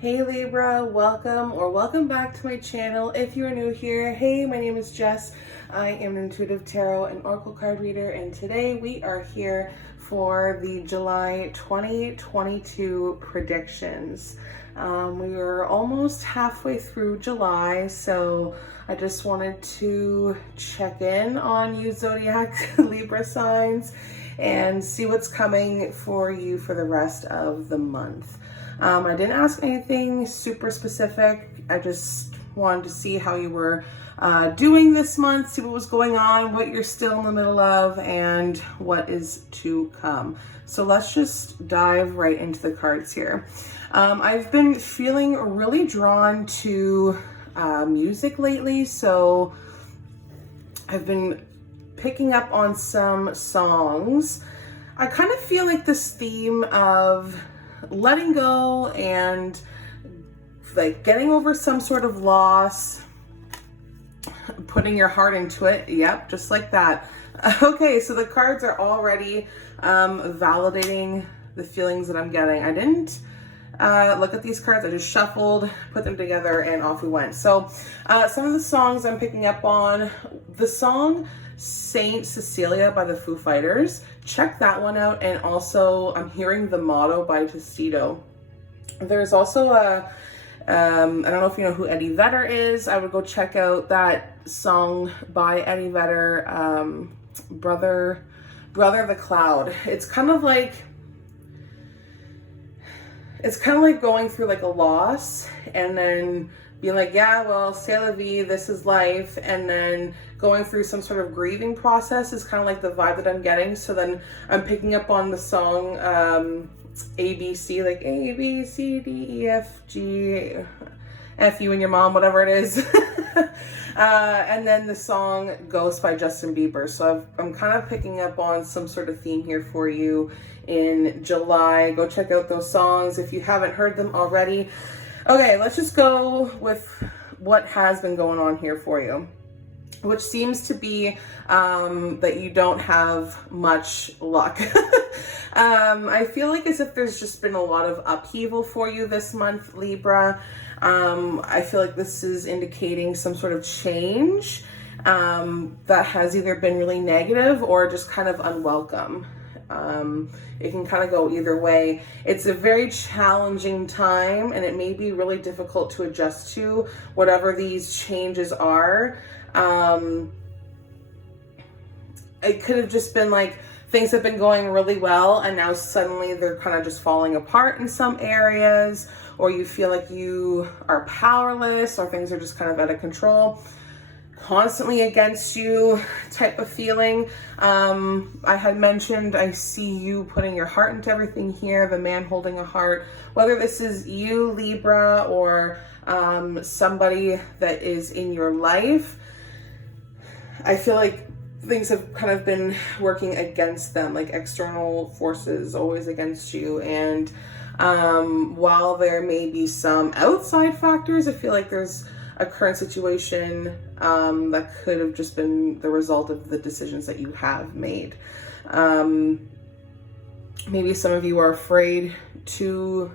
Hey Libra, welcome back to my channel. If you're new here, hey, my name is Jess. I am an intuitive tarot and oracle card reader, and today we are here for the July 2022 predictions. We are almost halfway through July, so I just wanted to check in on you Zodiac Libra signs and see what's coming for you for the rest of the month. I didn't ask anything super specific. I just wanted to see how you were doing this month, see what was going on, what you're still in the middle of, and what is to come. So let's just dive right into the cards here. I've been feeling really drawn to music lately, so I've been picking up on some songs. I kind of feel like this theme of letting go and like getting over some sort of loss, putting your heart into it. Yep, just like that. Okay, so the cards are already validating the feelings that I'm getting. I didn't look at these cards. I just shuffled, put them together, and off we went. So some of the songs I'm picking up on, the song Saint Cecilia by the Foo Fighters. Check that one out. And also I'm hearing The Motto by Testito. There's also a, I don't know if you know who Eddie Vedder is. I would go check out that song by Eddie Vedder, Brother the Cloud. It's kind of like going through like a loss and then being like, yeah, well, c'est la vie, this is life, and then going through some sort of grieving process is kind of like the vibe that I'm getting. So then I'm picking up on the song ABC, like A, B, C, D, E, F, G, F you and your mom, whatever it is. And then the song Ghost by Justin Bieber. So I'm kind of picking up on some sort of theme here for you in July. Go check out those songs if you haven't heard them already. Okay, let's just go with what has been going on here for you, which seems to be that you don't have much luck. I feel like as if there's just been a lot of upheaval for you this month, Libra. I feel like this is indicating some sort of change that has either been really negative or just kind of unwelcome. It can kind of go either way. It's a very challenging time, and it may be really difficult to adjust to whatever these changes are. It could have just been like things have been going really well and now suddenly they're kind of just falling apart in some areas, or you feel like you are powerless, or things are just kind of out of control, constantly against you type of feeling. I had mentioned I see you putting your heart into everything here, the man holding a heart, whether this is you, Libra, or somebody that is in your life. I feel like things have kind of been working against them, like external forces always against you. And while there may be some outside factors, I feel like there's a current situation that could have just been the result of the decisions that you have made. Maybe some of you are afraid to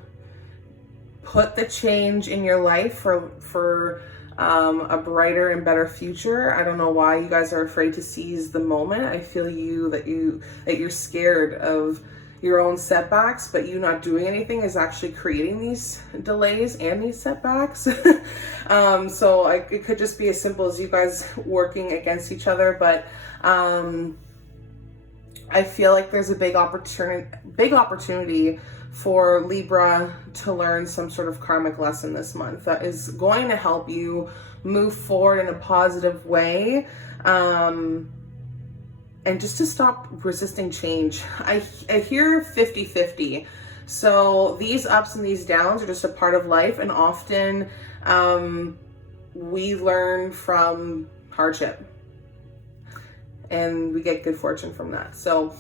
put the change in your life for a brighter and better future. I don't know why you guys are afraid to seize the moment. I feel that you're scared of your own setbacks, but you not doing anything is actually creating these delays and these setbacks. So it could just be as simple as you guys working against each other, but I feel like there's a big opportunity for Libra to learn some sort of karmic lesson this month that is going to help you move forward in a positive way. And just to stop resisting change. I hear 50-50. So these ups and these downs are just a part of life, and often we learn from hardship and we get good fortune from that. So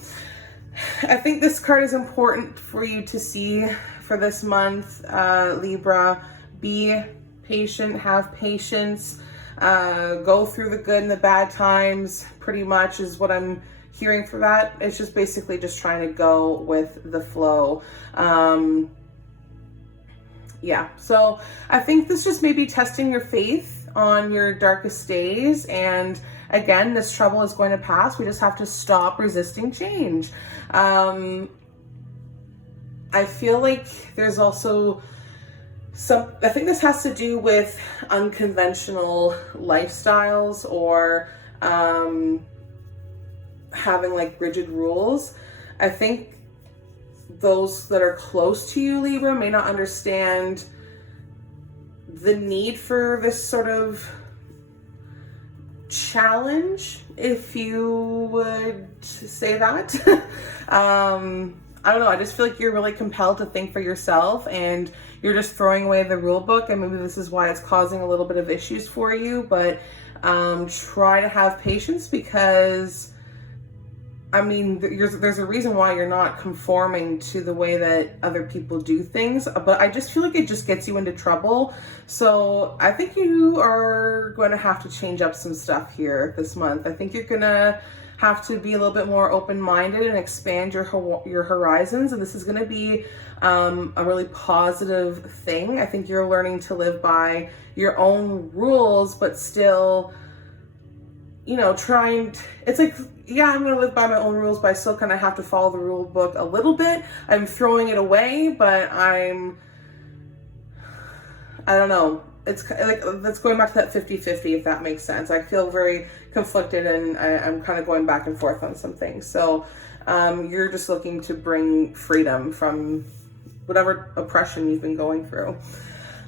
I think this card is important for you to see for this month, Libra. Be patient, have patience. Go through the good and the bad times, pretty much is what I'm hearing for that. It's just basically just trying to go with the flow. Yeah, so I think this just may be testing your faith on your darkest days. And again, this trouble is going to pass. We just have to stop resisting change. I feel like there's also I think this has to do with unconventional lifestyles, or having like rigid rules. I think those that are close to you, Libra, may not understand the need for this sort of challenge, if you would say that. I don't know, I just feel like you're really compelled to think for yourself, and you're just throwing away the rule book, and maybe this is why it's causing a little bit of issues for you. But try to have patience, because I mean, there's a reason why you're not conforming to the way that other people do things, but I just feel like it just gets you into trouble. So I think you are going to have to change up some stuff here this month. I think you're going to have to be a little bit more open-minded and expand your horizons, and this is going to be a really positive thing. I think you're learning to live by your own rules, but still, you know, it's like, yeah, I'm gonna live by my own rules, but I still kind of have to follow the rule book a little bit. I'm throwing it away, but I don't know. It's like, that's going back to that 50-50, if that makes sense. I feel very conflicted, and I'm kind of going back and forth on some things. So you're just looking to bring freedom from whatever oppression you've been going through.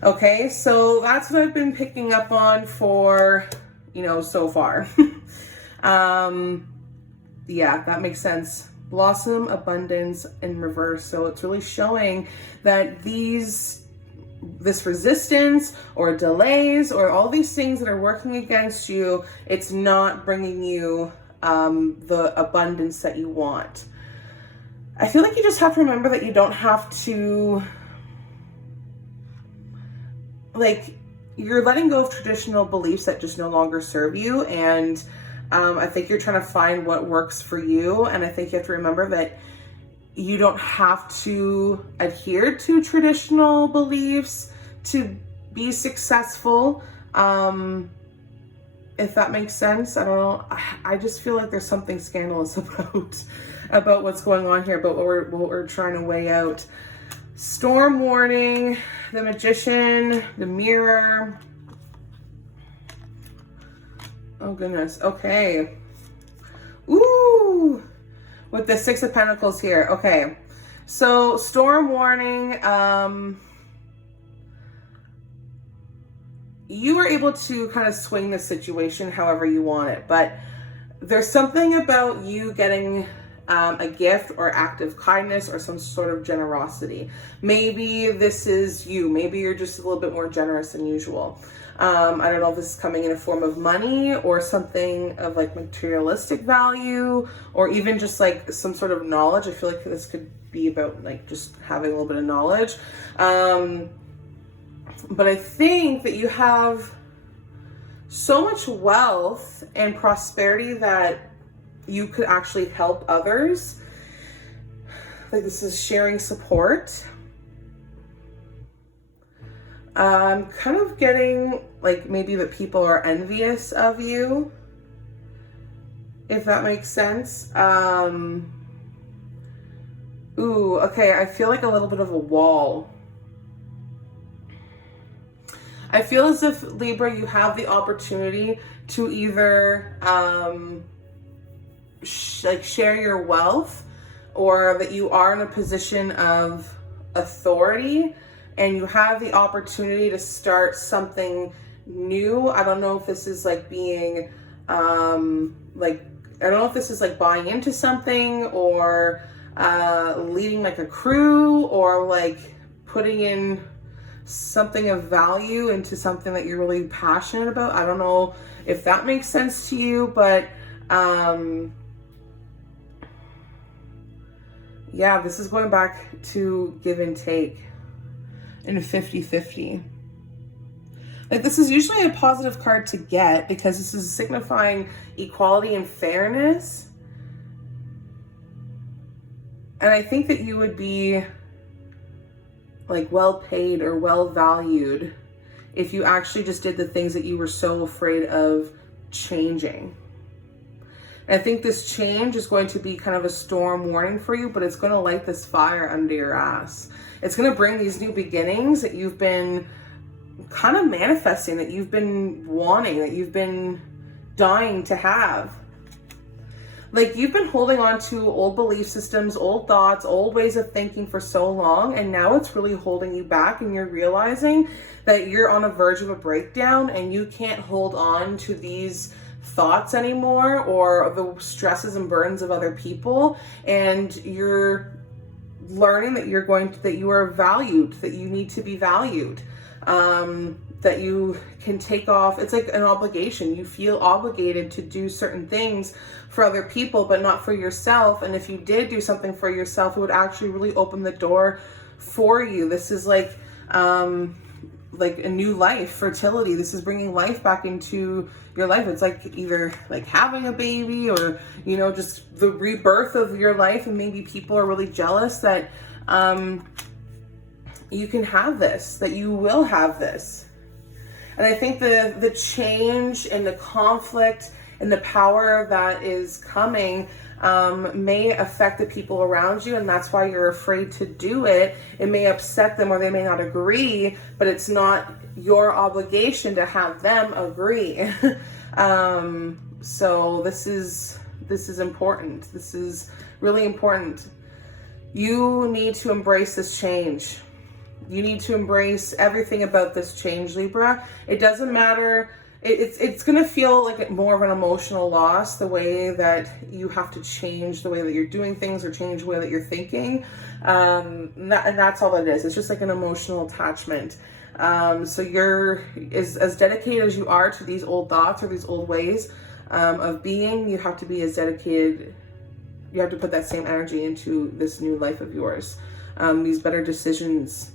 Okay, so that's what I've been picking up on for, you know, so far. Yeah, that makes sense. Blossom, abundance in reverse. So it's really showing that this resistance or delays or all these things that are working against you, it's not bringing you the abundance that you want. I feel like you just have to remember that you don't have to, like, you're letting go of traditional beliefs that just no longer serve you. And I think you're trying to find what works for you. And I think you have to remember that you don't have to adhere to traditional beliefs to be successful. If that makes sense. I don't know. I just feel like there's something scandalous about what's going on here, but what we're trying to weigh out. Storm warning, the Magician, the Mirror. Oh goodness. Okay. Ooh, with the Six of Pentacles here. Okay. So storm warning. You were able to kind of swing the situation however you want it, but there's something about you getting a gift or act of kindness or some sort of generosity. Maybe this is you. Maybe you're just a little bit more generous than usual. I don't know if this is coming in a form of money or something of like materialistic value, or even just like some sort of knowledge. I feel like this could be about like just having a little bit of knowledge. But I think that you have so much wealth and prosperity that you could actually help others. Like this is sharing support. I'm kind of getting like maybe that people are envious of you, if that makes sense. Ooh, okay, I feel like a little bit of a wall. I feel as if, Libra, you have the opportunity to either like share your wealth, or that you are in a position of authority and you have the opportunity to start something new. I don't know if this is like being like, I don't know if this is like buying into something, or leading like a crew, or like putting in something of value into something that you're really passionate about. I don't know if that makes sense to you, but yeah, this is going back to give and take in a 50-50. Like this is usually a positive card to get because this is signifying equality and fairness. And I think that you would be like well paid or well valued if you actually just did the things that you were so afraid of changing. And I think this change is going to be kind of a storm warning for you, but it's going to light this fire under your ass. It's going to bring these new beginnings that you've been kind of manifesting, that you've been wanting, that you've been dying to have. Like, you've been holding on to old belief systems, old thoughts, old ways of thinking for so long, and now it's really holding you back, and you're realizing that you're on the verge of a breakdown and you can't hold on to these thoughts anymore, or the stresses and burdens of other people, and you're learning that that you are valued, that you need to be valued, that you can take off. It's like an obligation. You feel obligated to do certain things for other people, but not for yourself. And if you did do something for yourself, it would actually really open the door for you. This is like a new life, fertility. This is bringing life back into your life. It's like either like having a baby, or, you know, just the rebirth of your life. And maybe people are really jealous that you can have this, that you will have this. And I think the change and the conflict and the power that is coming may affect the people around you, and that's why you're afraid to do it. It may upset them, or they may not agree, but it's not your obligation to have them agree. So this is important. This is really important. You need to embrace this change. You need to embrace everything about this change, Libra. It doesn't matter. It's going to feel like more of an emotional loss, the way that you have to change the way that you're doing things, or change the way that you're thinking. And that's all it is. It's just like an emotional attachment. So you're as dedicated as you are to these old thoughts or these old ways of being, you have to be as dedicated. You have to put that same energy into this new life of yours, these better decisions.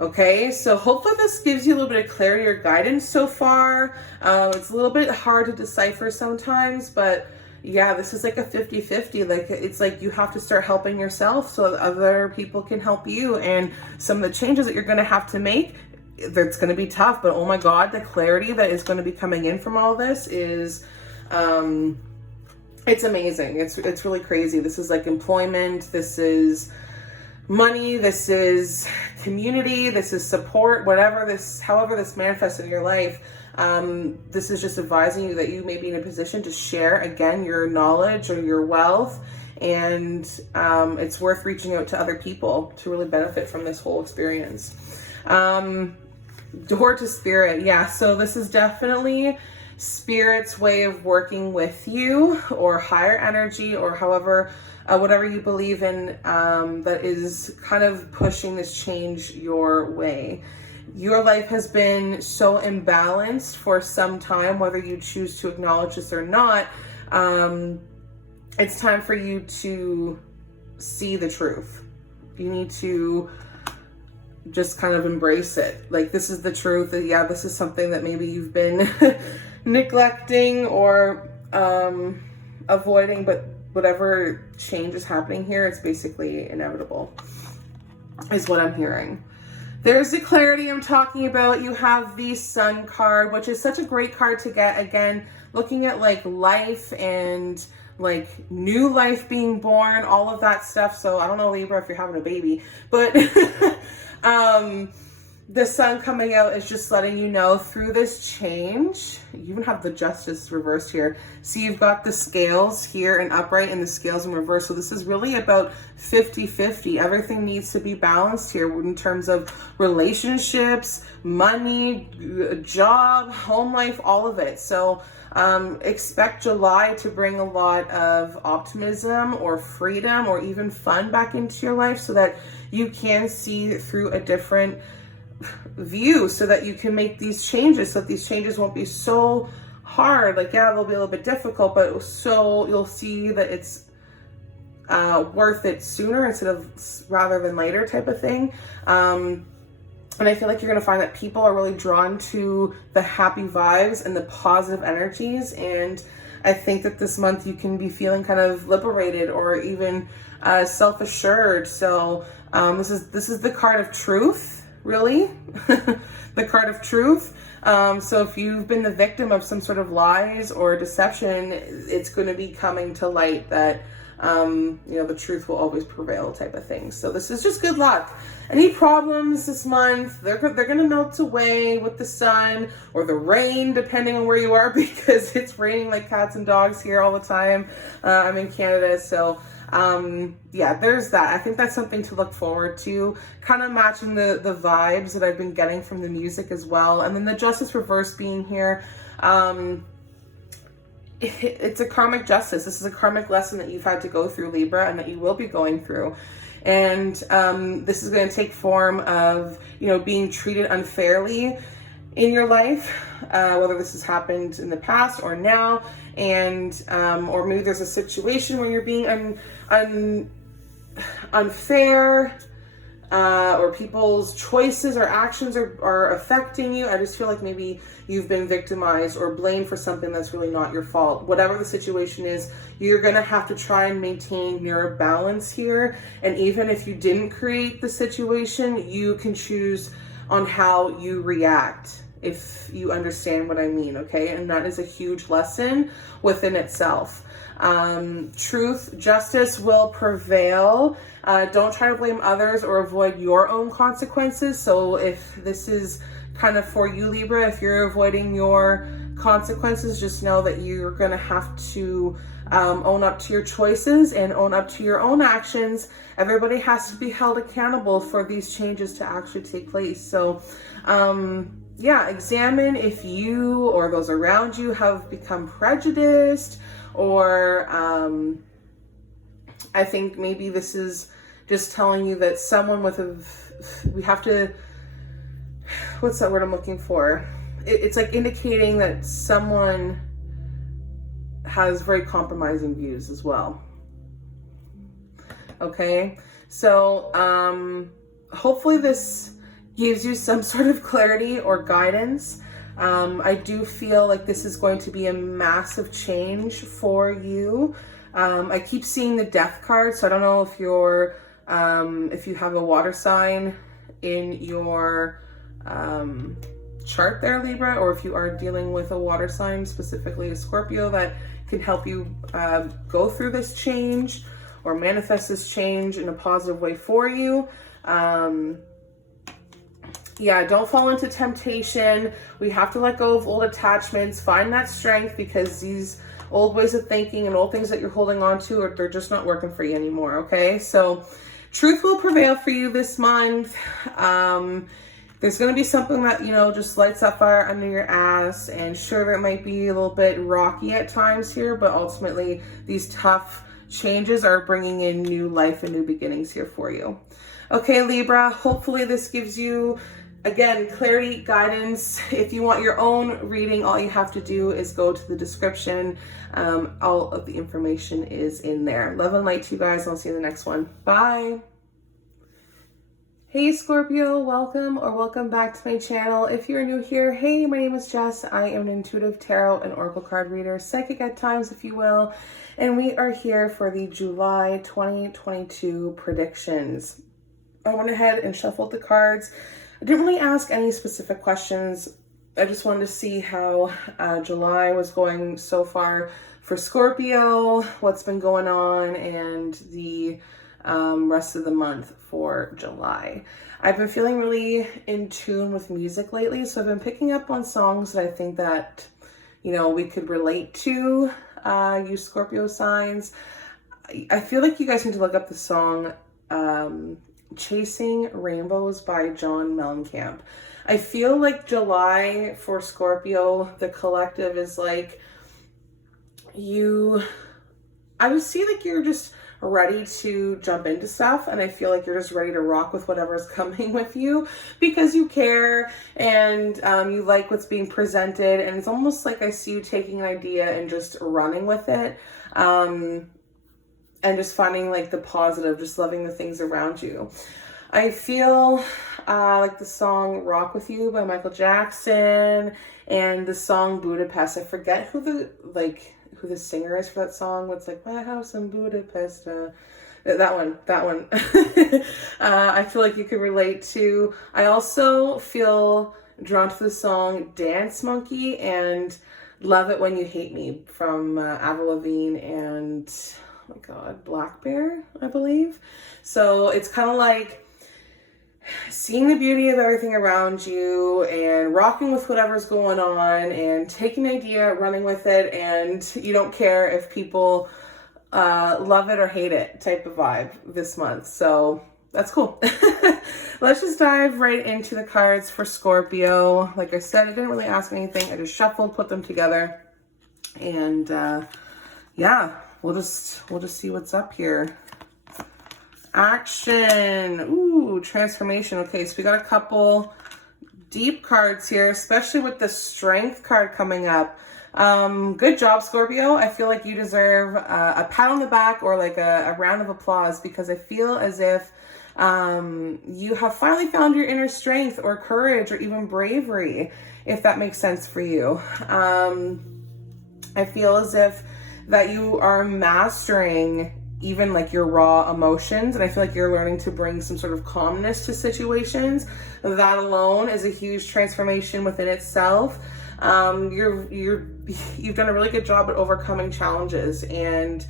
Okay, so hopefully this gives you a little bit of clarity or guidance so far. It's a little bit hard to decipher sometimes, but yeah, this is like a 50-50. Like, it's like you have to start helping yourself so that other people can help you. And some of the changes that you're going to have to make, that's going to be tough, but oh my God, the clarity that is going to be coming in from all this is, it's amazing. It's really crazy. This is like employment. This is money, this is community, this is support, however this manifests in your life. This is just advising you that you may be in a position to share again your knowledge or your wealth, and it's worth reaching out to other people to really benefit from this whole experience. Door to spirit. Yeah, so this is definitely spirit's way of working with you, or higher energy, or however whatever you believe in, that is kind of pushing this change your way. Your life has been so imbalanced for some time, whether you choose to acknowledge this or not. It's time for you to see the truth. You need to just kind of embrace it. Like, this is the truth. Yeah, this is something that maybe you've been neglecting or avoiding, but whatever change is happening here, it's basically inevitable, is what I'm hearing. There's the clarity I'm talking about. You have the Sun card, which is such a great card to get. Again, looking at like life and like new life being born, all of that stuff. So I don't know, Libra, if you're having a baby, but the Sun coming out is just letting you know through this change. You even have the Justice reversed here. See, you've got the scales here in upright and the scales in reverse. So this is really about 50-50. Everything needs to be balanced here in terms of relationships, money, job, home life, all of it. So expect July to bring a lot of optimism or freedom or even fun back into your life, so that you can see through a different view, so that you can make these changes, so that these changes won't be so hard. Like, yeah, they'll be a little bit difficult, but so you'll see that it's worth it sooner instead of rather than later type of thing. And I feel like you're going to find that people are really drawn to the happy vibes and the positive energies. And I think that this month you can be feeling kind of liberated, or even self-assured. So this is the card of truth, really. The card of truth. So if you've been the victim of some sort of lies or deception, it's going to be coming to light that the truth will always prevail, type of thing. So this is just good luck. Any problems this month, they're going to melt away with the sun or the rain, depending on where you are, because it's raining like cats and dogs here all the time. I'm in Canada, so there's that. I think that's something to look forward to, kind of matching the vibes that I've been getting from the music as well. And then the Justice reverse being here, it's a karmic justice. This is a karmic lesson that you've had to go through, Libra, and that you will be going through. And this is going to take form of, being treated unfairly in your life, whether this has happened in the past or now, and or maybe there's a situation where you're being unfair, or people's choices or actions are affecting you. I just feel like maybe you've been victimized or blamed for something that's really not your fault. Whatever the situation is, you're going to have to try and maintain your balance here. And even if you didn't create the situation, you can choose on how you react, if you understand what I mean, okay? And that is a huge lesson within itself. Truth, justice will prevail. Don't try to blame others or avoid your own consequences. So if this is kind of for you, Libra, if you're avoiding your consequences, just know that you're going to have to own up to your choices and own up to your own actions. Everybody has to be held accountable for these changes to actually take place. So examine if you or those around you have become prejudiced, or I think maybe this is just telling you that someone we have to, what's that word I'm looking for? It's like indicating that someone has very compromising views as well. Okay, so hopefully this gives you some sort of clarity or guidance. I do feel like this is going to be a massive change for you. I keep seeing the Death card, so I don't know if you're if you have a water sign in your chart there, Libra, or if you are dealing with a water sign, specifically a Scorpio, that can help you go through this change or manifest this change in a positive way for you. Don't fall into temptation. We have to let go of old attachments, find that strength, because these old ways of thinking and old things that you're holding on to, they're just not working for you anymore, okay? So truth will prevail for you this month. There's going to be something that, just lights that fire under your ass, and sure, it might be a little bit rocky at times here, but ultimately these tough changes are bringing in new life and new beginnings here for you. Okay, Libra, hopefully this gives you, again, clarity, guidance. If you want your own reading, all you have to do is go to the description. All of the information is in there. Love and light to you guys. I'll see you in the next one. Bye. Hey Scorpio, welcome back to my channel. If you're new here, hey, my name is Jess. I am an intuitive tarot and oracle card reader, psychic at times, if you will. And we are here for the July 2022 predictions. I went ahead and shuffled the cards. I didn't really ask any specific questions. I just wanted to see how July was going so far for Scorpio, what's been going on, and the rest of the month for July. I've been feeling really in tune with music lately, so I've been picking up on songs that I think that, we could relate to, you Scorpio signs. I feel like you guys need to look up the song Chasing Rainbows by John Mellencamp. I feel like July for Scorpio, the collective, is like I would see like you're just ready to jump into stuff, and I feel like you're just ready to rock with whatever's coming with you because you care and you like what's being presented, and it's almost like I see you taking an idea and just running with it, and just finding like the positive, just loving the things around you. I feel like the song Rock With You by Michael Jackson and the song Budapest. I forget who the singer is for that song. It's like, my house in Budapest. That one. I feel like you could relate to. I also feel drawn to the song Dance Monkey and Love It When You Hate Me from Avril Lavigne and, oh my God, Black Bear, I believe. So it's kind of like seeing the beauty of everything around you and rocking with whatever's going on and taking an idea, running with it, and you don't care if people love it or hate it type of vibe this month. So that's cool. Let's just dive right into the cards for Scorpio. Like I said, I didn't really ask me anything. I just shuffled, put them together, and yeah, we'll just see what's up here. Action. Ooh, transformation. Okay, so we got a couple deep cards here, especially with the Strength card coming up. Good job, Scorpio. I feel like you deserve a pat on the back or like a round of applause, because I feel as if you have finally found your inner strength or courage or even bravery, if that makes sense for you. I feel as if that you are mastering even like your raw emotions, and I feel like you're learning to bring some sort of calmness to situations. That alone is a huge transformation within itself. You've done a really good job at overcoming challenges, and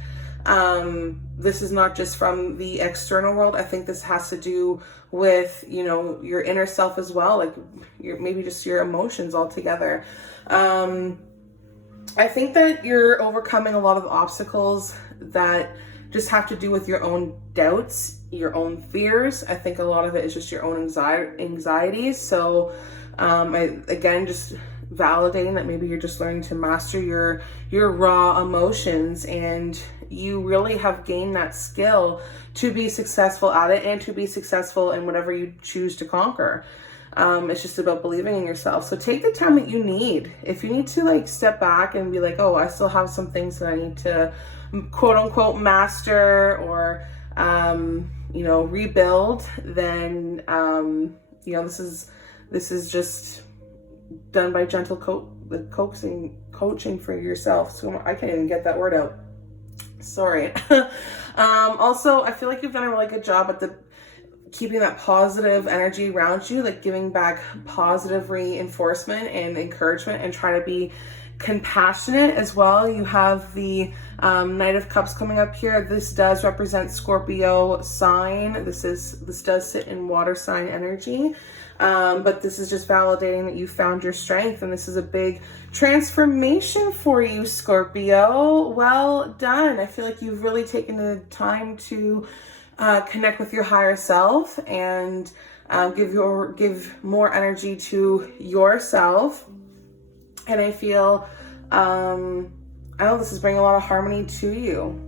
this is not just from the external world. I think this has to do with, you know, your inner self as well, like maybe just your emotions altogether. I think that you're overcoming a lot of obstacles that just have to do with your own doubts, your own fears. I think a lot of it is just your own anxieties. So again, just validating that maybe you're just learning to master your raw emotions, and you really have gained that skill to be successful at it and to be successful in whatever you choose to conquer. It's just about believing in yourself. So take the time that you need. If you need to like step back and be like, oh, I still have some things that I need to quote unquote master or you know, rebuild, then you know, this is just done by gentle coaching for yourself. So I can't even get that word out. Sorry. Also, I feel like you've done a really good job at keeping that positive energy around you, like giving back positive reinforcement and encouragement, and try to be compassionate as well. You have the Knight of Cups coming up here. This does represent Scorpio sign. This does sit in water sign energy. But this is just validating that you found your strength, and this is a big transformation for you, Scorpio. Well done. I feel like you've really taken the time to connect with your higher self and give more energy to yourself. And I feel, I know this is bringing a lot of harmony to you.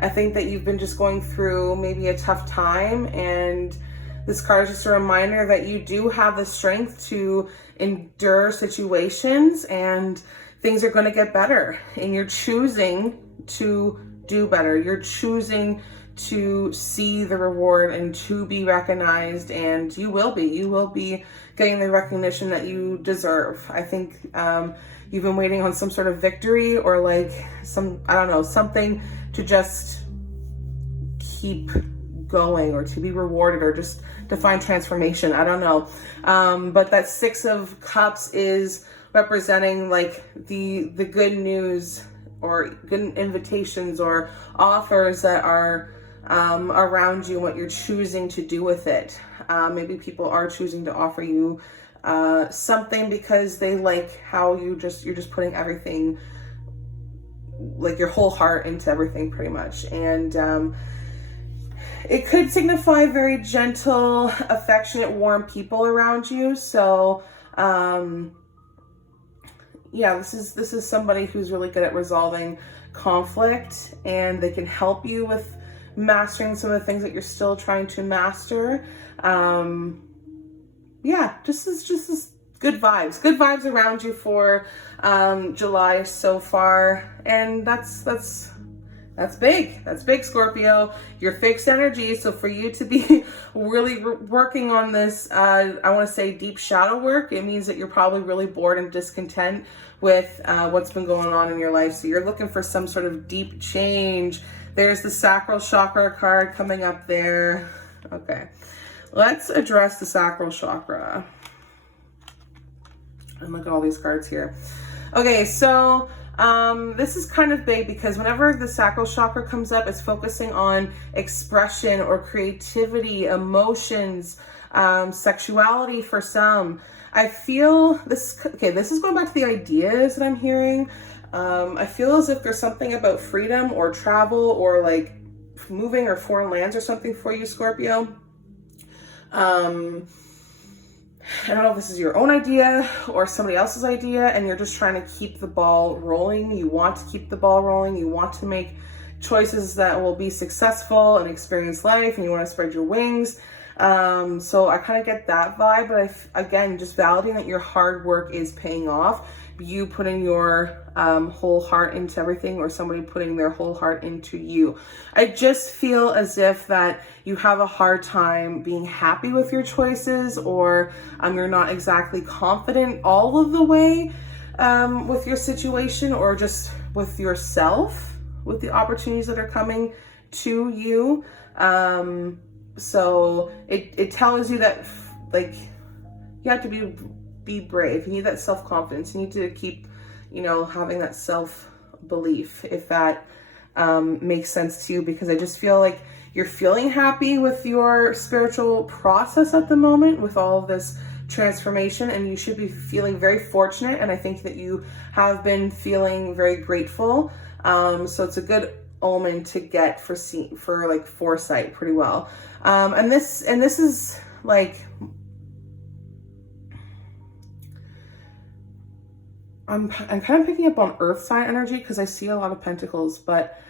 I think that you've been just going through maybe a tough time, and this card is just a reminder that you do have the strength to endure situations, and things are going to get better, and you're choosing to do better. You're choosing to see the reward and to be recognized, and you will be getting the recognition that you deserve. I think you've been waiting on some sort of victory, or like something to just keep going, or to be rewarded, or just to find transformation. I don't know. But that Six of Cups is representing like the good news or good invitations or offers that are around you, and what you're choosing to do with it. Maybe people are choosing to offer you something because they like how you're just putting everything, like your whole heart into everything pretty much. And it could signify very gentle, affectionate, warm people around you. So yeah, this is somebody who's really good at resolving conflict, and they can help you with mastering some of the things that you're still trying to master. Yeah, just good vibes around you for July so far, and that's big, Scorpio. Your fixed energy. So for you to be really working on this, I want to say deep shadow work, it means that you're probably really bored and discontent with what's been going on in your life. So you're looking for some sort of deep change There's the sacral chakra card coming up there. Okay, let's address the sacral chakra. And look at all these cards here. Okay, so this is kind of big because whenever the sacral chakra comes up, it's focusing on expression or creativity, emotions, sexuality for some. I feel this, okay, this is going back to the ideas that I'm hearing. I feel as if there's something about freedom or travel or like moving or foreign lands or something for you, Scorpio. I don't know if this is your own idea or somebody else's idea, and you're just trying to keep the ball rolling. You want to keep the ball rolling. You want to make choices that will be successful and experience life, and you want to spread your wings. So I kind of get that vibe, but again, just validating that your hard work is paying off. You putting your whole heart into everything, or somebody putting their whole heart into you. I just feel as if that you have a hard time being happy with your choices, or you're not exactly confident all of the way with your situation, or just with yourself, with the opportunities that are coming to you. So it tells you that like you have to be brave. You need that self-confidence. You need to keep, you know, having that self-belief, if that makes sense to you, because I just feel like you're feeling happy with your spiritual process at the moment with all of this transformation, and you should be feeling very fortunate, and I think that you have been feeling very grateful. So it's a good omen to get for like foresight pretty well. And this is like, I'm kind of picking up on earth sign energy because I see a lot of pentacles, but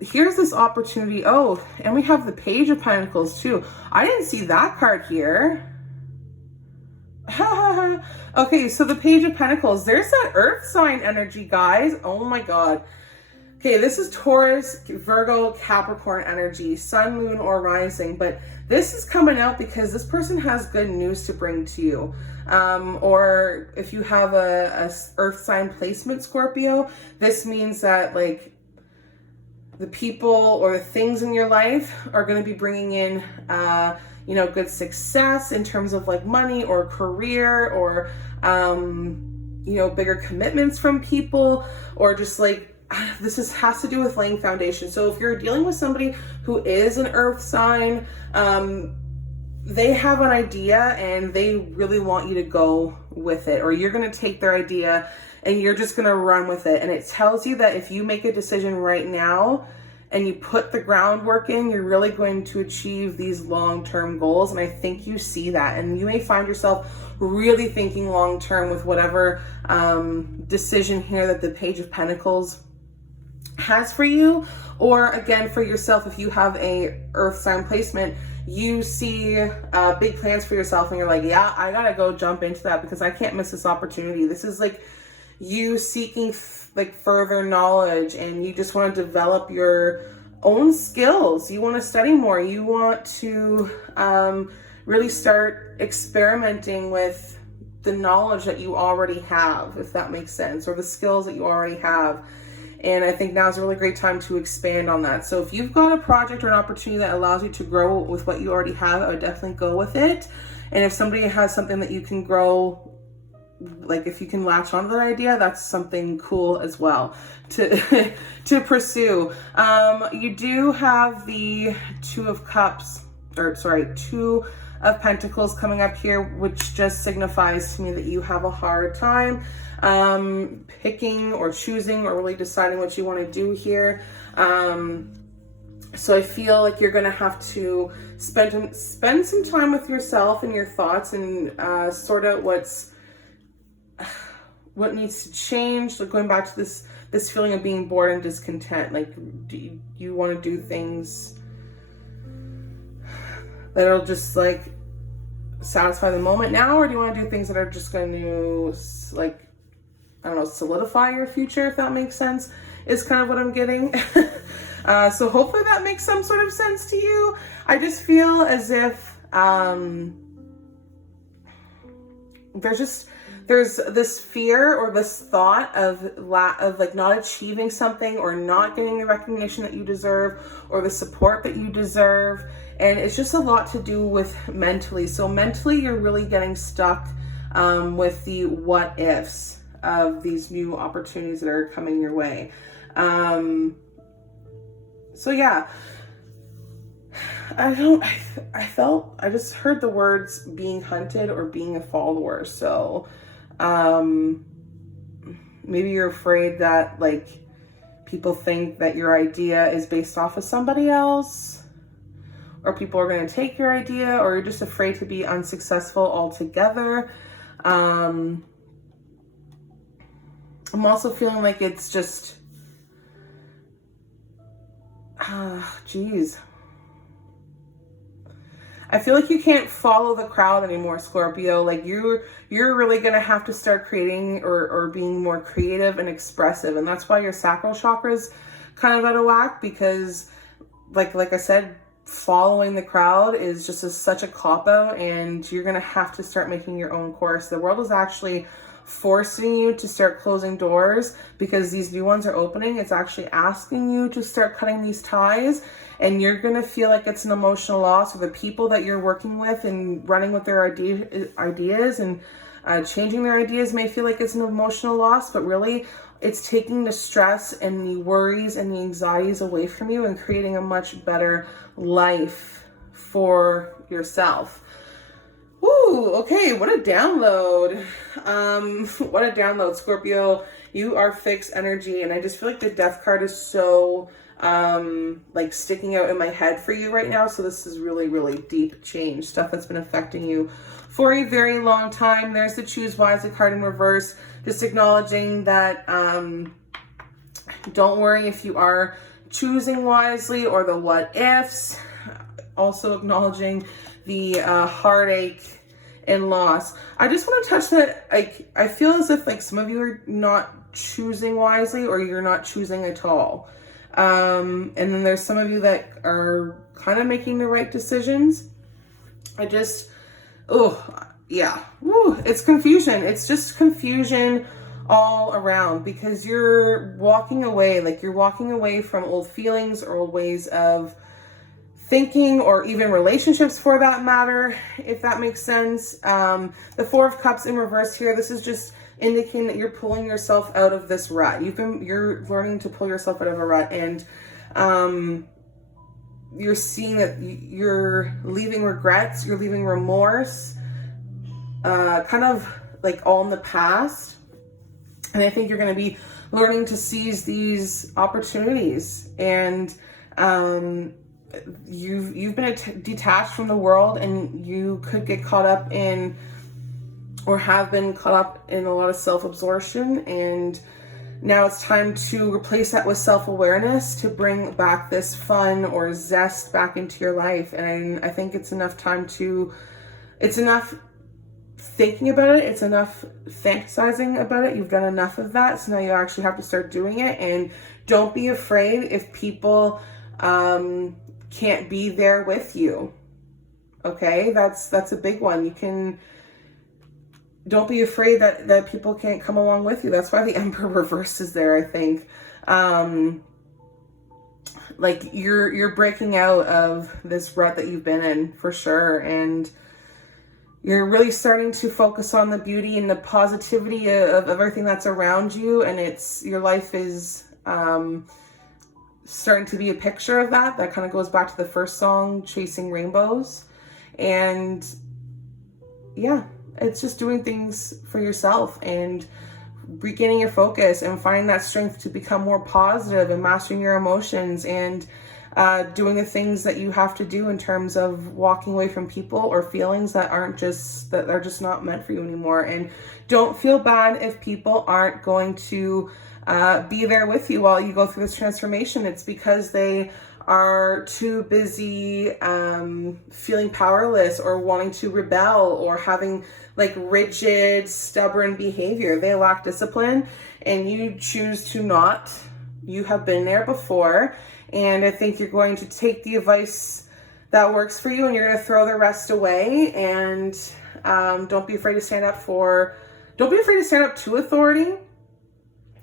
here's this opportunity. Oh, and we have the Page of Pentacles too. I didn't see that card here. Okay, so the Page of Pentacles, there's that earth sign energy, guys. Oh my God. Okay, this is Taurus, Virgo, Capricorn energy, sun, moon, or rising, but this is coming out because this person has good news to bring to you. Or if you have a earth sign placement, Scorpio, this means that like the people or the things in your life are going to be bringing in, you know, good success in terms of like money or career, or, you know, bigger commitments from people, or just like, this has to do with laying foundation. So if you're dealing with somebody who is an earth sign, they have an idea and they really want you to go with it, or you're going to take their idea and you're just going to run with it. And it tells you that if you make a decision right now and you put the groundwork in, you're really going to achieve these long-term goals. And I think you see that, and you may find yourself really thinking long-term with whatever decision here that the Page of Pentacles has for you. Or again, for yourself, if you have a earth sign placement, you see big plans for yourself and you're like, yeah, I gotta go jump into that because I can't miss this opportunity. This is like you seeking like further knowledge, and you just want to develop your own skills. You want to study more. You want to really start experimenting with the knowledge that you already have, if that makes sense, or the skills that you already have. And I think now is a really great time to expand on that. So if you've got a project or an opportunity that allows you to grow with what you already have, I would definitely go with it. And if somebody has something that you can grow, like if you can latch onto that idea, that's something cool as well to to pursue. You do have the Two of Pentacles coming up here, which just signifies to me that you have a hard time picking or choosing or really deciding what you want to do here. So I feel like you're going to have to spend some time with yourself and your thoughts, and sort out what needs to change. Like going back to this feeling of being bored and discontent. Like, do you want to do things that'll just like satisfy the moment now, or do you want to do things that are just going to like, I don't know, solidify your future, if that makes sense, is kind of what I'm getting. So hopefully that makes some sort of sense to you. I just there's this fear or this thought of like not achieving something or not getting the recognition that you deserve or the support that you deserve. And it's just a lot to do with mentally. So mentally, you're really getting stuck with the what ifs of these new opportunities that are coming your way. So yeah, I just heard the words being hunted or being a follower. So maybe you're afraid that like people think that your idea is based off of somebody else, or people are going to take your idea, or you're just afraid to be unsuccessful altogether. I'm also feeling like it's just, geez. I feel like you can't follow the crowd anymore, Scorpio. Like you're really going to have to start creating or being more creative and expressive. And that's why your sacral chakra is kind of out of whack, because like I said, following the crowd is just such a cop-out, and you're going to have to start making your own course. The world is actually forcing you to start closing doors because these new ones are opening. It's actually asking you to start cutting these ties, and you're going to feel like it's an emotional loss. Or the people that you're working with and running with their ideas and changing their ideas may feel like it's an emotional loss, but really it's taking the stress and the worries and the anxieties away from you and creating a much better life for yourself. Ooh, okay, what a download. What a download, Scorpio. You are fixed energy, and I just feel like the death card is so like sticking out in my head for you right now. So this is really, really deep change, stuff that's been affecting you for a very long time. There's the choose wisely card in reverse, just acknowledging that don't worry if you are choosing wisely, or the what ifs. Also acknowledging the heartache and loss. I just want to touch that. Like, I feel as if like some of you are not choosing wisely, or you're not choosing at all. And then there's some of you that are kind of making the right decisions. It's confusion. It's just confusion all around, because you're walking away, like you're walking away from old feelings or old ways of thinking, or even relationships for that matter, if that makes sense. The Four of Cups in reverse here, this is just indicating that you're pulling yourself out of this rut. You're learning to pull yourself out of a rut, and you're seeing that you're leaving regrets, you're leaving remorse, kind of like all in the past. And I think you're going to be learning to seize these opportunities, and you've been detached from the world, and you could get caught up in, or have been caught up in, a lot of self-absorption, and now it's time to replace that with self-awareness to bring back this fun or zest back into your life. And I think it's enough thinking about it, it's enough fantasizing about it. You've done enough of that, so now you actually have to start doing it. And don't be afraid if people can't be there with you. Okay, that's a big one. Don't be afraid that people can't come along with you. That's why the Emperor reverse is there, I think. Like you're breaking out of this rut that you've been in, for sure, and you're really starting to focus on the beauty and the positivity of everything that's around you, and your life is starting to be a picture of that. That kind of goes back to the first song, Chasing Rainbows. And yeah, it's just doing things for yourself and regaining your focus and finding that strength to become more positive and mastering your emotions, and doing the things that you have to do in terms of walking away from people or feelings that are just not meant for you anymore. And don't feel bad if people aren't going to be there with you while you go through this transformation. It's because they are too busy feeling powerless, or wanting to rebel, or having like rigid, stubborn behavior. They lack discipline, and you choose to not. You have been there before, and I think you're going to take the advice that works for you, and you're going to throw the rest away. And don't be afraid to stand up for don't be afraid to stand up to authority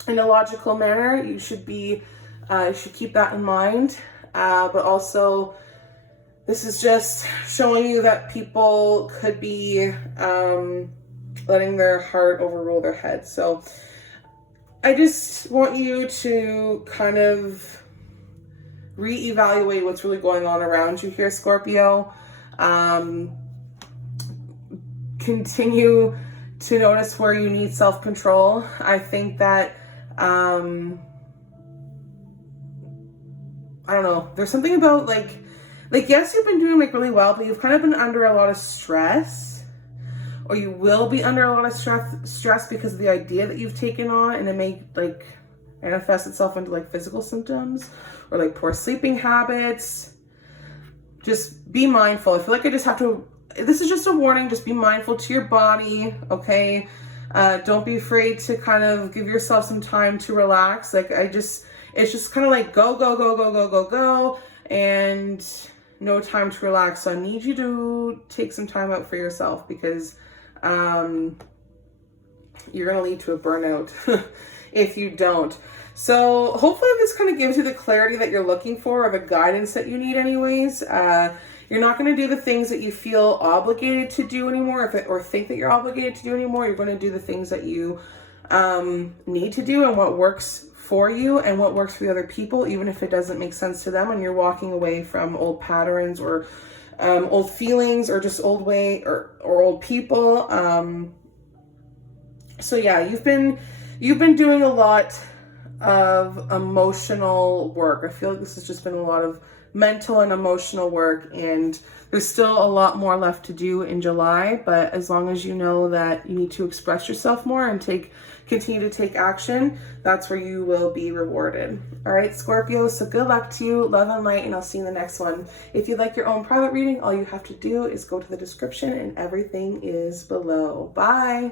in a logical manner. You should be, you should keep that in mind. But also, this is just showing you that people could be letting their heart overrule their head. So I just want you to kind of reevaluate what's really going on around you here, Scorpio. Continue to notice where you need self-control. I think that, I don't know, there's something about like, yes, you've been doing like really well, but you've kind of been under a lot of stress, or you will be under a lot of stress because of the idea that you've taken on, and it may like manifest itself into like physical symptoms or like poor sleeping habits. Just be mindful. I feel like I just have to, this is just a warning, just be mindful to your body, okay? Don't be afraid to kind of give yourself some time to relax. Like it's just kind of like go, go, go, go, go, go, go, and no time to relax. So I need you to take some time out for yourself, because you're going to lead to a burnout if you don't. So hopefully this kind of gives you the clarity that you're looking for, or the guidance that you need anyways. You're not going to do the things that you feel obligated to do anymore, or think that you're obligated to do anymore. You're going to do the things that you need to do, and what works for you and what works for the other people, even if it doesn't make sense to them, and you're walking away from old patterns or old feelings, or just old way or old people. So yeah, you've been doing a lot of emotional work. I feel like this has just been a lot of mental and emotional work, and there's still a lot more left to do in July. But as long as you know that you need to express yourself more and continue to take action, that's where you will be rewarded. All right, Scorpio, so good luck to you, love and light, and I'll see you in the next one. If you'd like your own private reading, all you have to do is go to the description, and everything is below. Bye.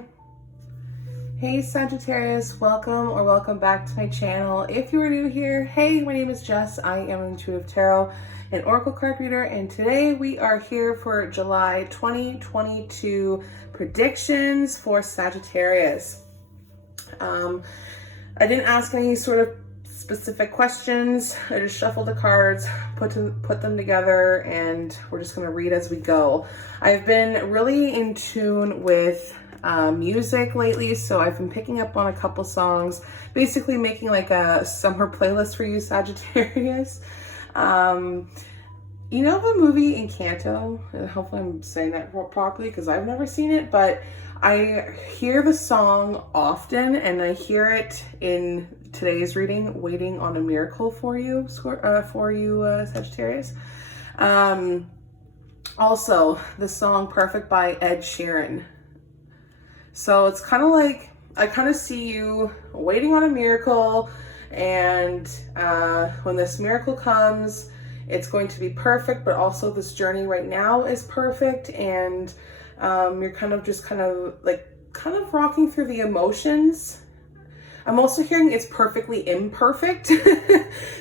Hey Sagittarius, welcome back to my channel. If you are new here, hey, my name is Jess. I am an intuitive tarot and oracle card reader, and today we are here for July 2022 predictions for Sagittarius. I didn't ask any sort of specific questions. I just shuffled the cards, put them together, and we're just going to read as we go. I've been really in tune with music lately, so I've been picking up on a couple songs, basically making like a summer playlist for you Sagittarius. You know the movie Encanto? Hopefully I'm saying that properly, because I've never seen it, but I hear the song often, and I hear it in today's reading, Waiting on a Miracle for you, Sagittarius. Also, the song Perfect by Ed Sheeran. So it's kind of like, I kind of see you waiting on a miracle, and when this miracle comes, it's going to be perfect, but also this journey right now is perfect, and you're kind of rocking through the emotions. I'm also hearing it's perfectly imperfect.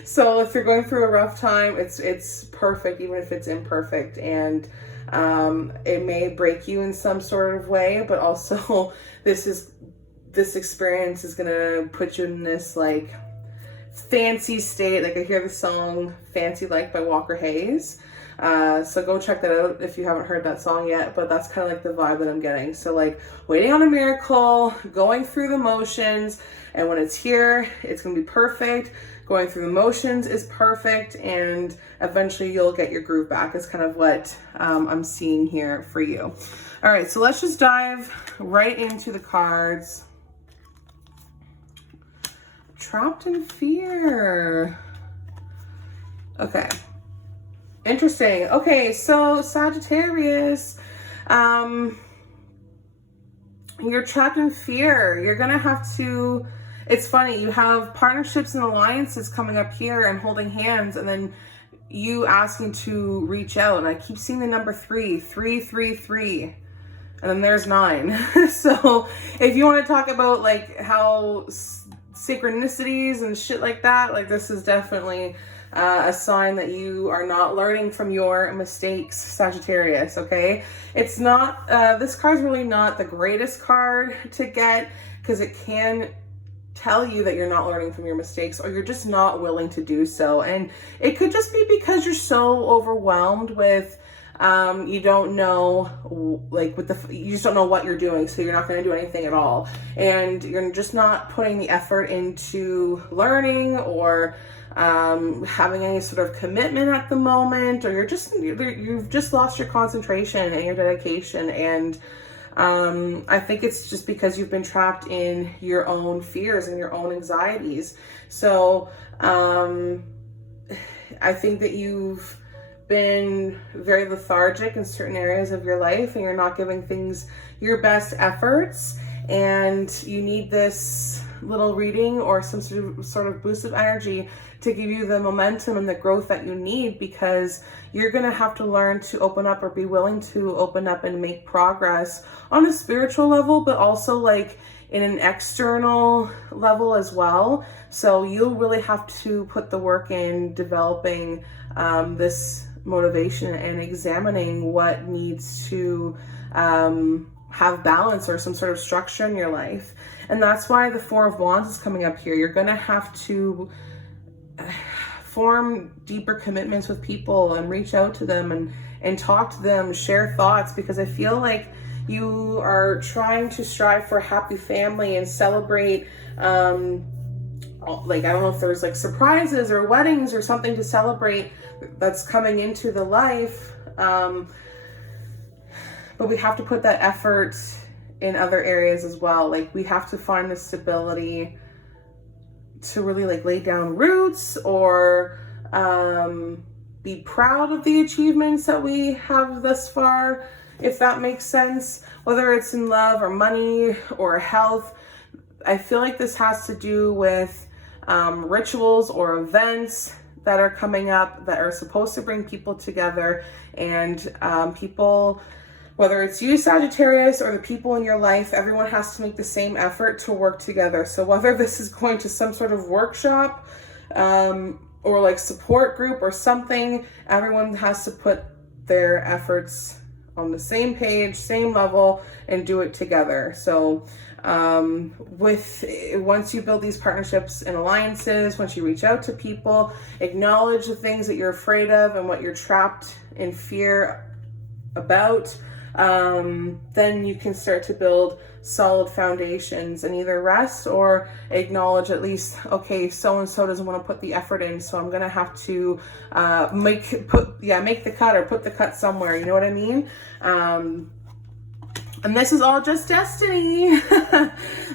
So if you're going through a rough time, it's perfect, even if it's imperfect. And it may break you in some sort of way, but also this experience is gonna put you in this like fancy state. Like I hear the song Fancy Like by Walker Hayes. So go check that out if you haven't heard that song yet, but that's kind of like the vibe that I'm getting. So like waiting on a miracle, going through the motions, and when it's here, it's gonna be perfect. Going through the motions is perfect, and eventually you'll get your groove back is kind of what I'm seeing here for you. All right, so let's just dive right into the cards. Trapped in fear. Okay. Interesting. Okay, so Sagittarius, you're trapped in fear. You're gonna have to, it's funny, you have partnerships and alliances coming up here and holding hands, and then you asking to reach out. And I keep seeing the number 3, 3, 3, 3, and then there's 9. So if you want to talk about like how synchronicities and shit like that, like this is definitely a sign that you are not learning from your mistakes, Sagittarius, okay? It's not, this card's really not the greatest card to get, because it can tell you that you're not learning from your mistakes, or you're just not willing to do so. And it could just be because you're so overwhelmed with you don't know, like you just don't know what you're doing, so you're not going to do anything at all, and you're just not putting the effort into learning or having any sort of commitment at the moment, or you've just lost your concentration and your dedication. And I think it's just because you've been trapped in your own fears and your own anxieties. So I think that you've been very lethargic in certain areas of your life, and you're not giving things your best efforts, and you need this little reading or some sort of boost of energy to give you the momentum and the growth that you need, because you're going to have to learn to open up, or be willing to open up and make progress on a spiritual level, but also like in an external level as well. So you'll really have to put the work in developing this motivation and examining what needs to have balance or some sort of structure in your life. And that's why the Four of Wands is coming up here. You're going to have to form deeper commitments with people and reach out to them and talk to them, share thoughts, because I feel like you are trying to strive for a happy family and celebrate like, I don't know if there's like surprises or weddings or something to celebrate that's coming into the life, but we have to put that effort in other areas as well. Like, we have to find the stability to really like lay down roots, or be proud of the achievements that we have thus far, if that makes sense, whether it's in love or money or health. I feel like this has to do with rituals or events that are coming up that are supposed to bring people together, and people, whether it's you, Sagittarius, or the people in your life, everyone has to make the same effort to work together. So whether this is going to some sort of workshop or like support group or something, everyone has to put their efforts on the same page, same level, and do it together. So once you build these partnerships and alliances, once you reach out to people, acknowledge the things that you're afraid of and what you're trapped in fear about, then you can start to build solid foundations and either rest or acknowledge at least, okay, so-and-so doesn't want to put the effort in, so I'm going to have to make the cut, or put the cut somewhere. You know what I mean? And this is all just destiny.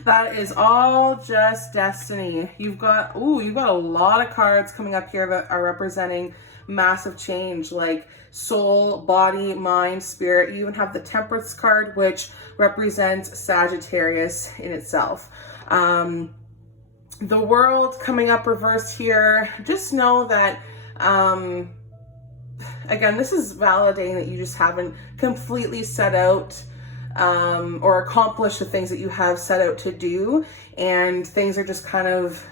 That is all just destiny. You've got a lot of cards coming up here that are representing massive change, like soul, body, mind, spirit. You even have the Temperance card, which represents Sagittarius in itself. The World coming up reversed here. Just know that, again, this is validating that you just haven't completely set out or accomplish the things that you have set out to do, and things are just kind of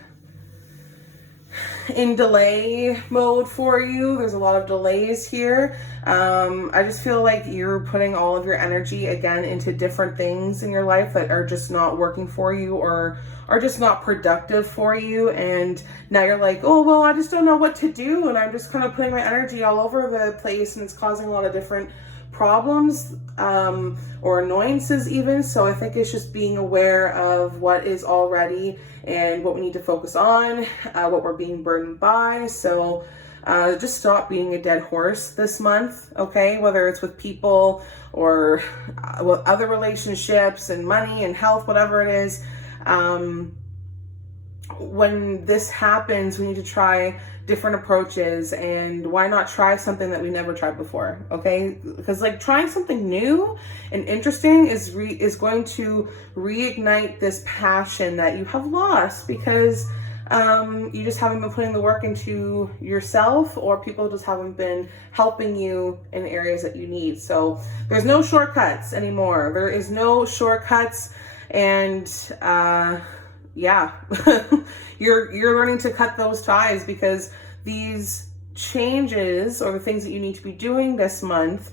in delay mode for you. There's a lot of delays here. I just feel like you're putting all of your energy again into different things in your life that are just not working for you, or are just not productive for you, and now you're like, oh well, I just don't know what to do, and I'm just kind of putting my energy all over the place, and it's causing a lot of different problems or annoyances even. So I think it's just being aware of what is already and what we need to focus on, what we're being burdened by. So just stop being a dead horse this month, okay? Whether it's with people or with other relationships and money and health, whatever it is. When this happens, we need to try different approaches, and why not try something that we never tried before, okay? Because like trying something new and interesting is going to reignite this passion that you have lost, because you just haven't been putting the work into yourself, or people just haven't been helping you in areas that you need. So there's no shortcuts anymore. There is no shortcuts, and yeah, you're learning to cut those ties, because these changes or the things that you need to be doing this month,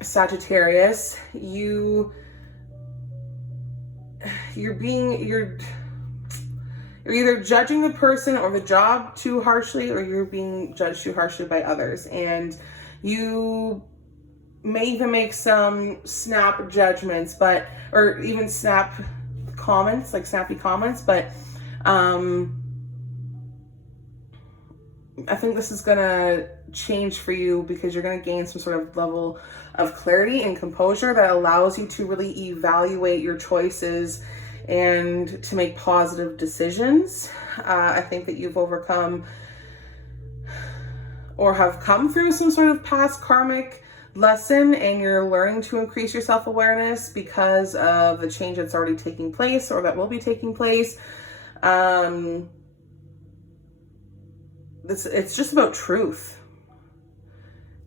Sagittarius, you're either judging the person or the job too harshly, or you're being judged too harshly by others. And you may even make some snap judgments, or even snap comments, like snappy comments. But I think this is gonna change for you, because you're gonna gain some sort of level of clarity and composure that allows you to really evaluate your choices and to make positive decisions. I think that you've overcome or have come through some sort of past karmic lesson, and you're learning to increase your self-awareness because of the change that's already taking place or that will be taking place. It's just about truth,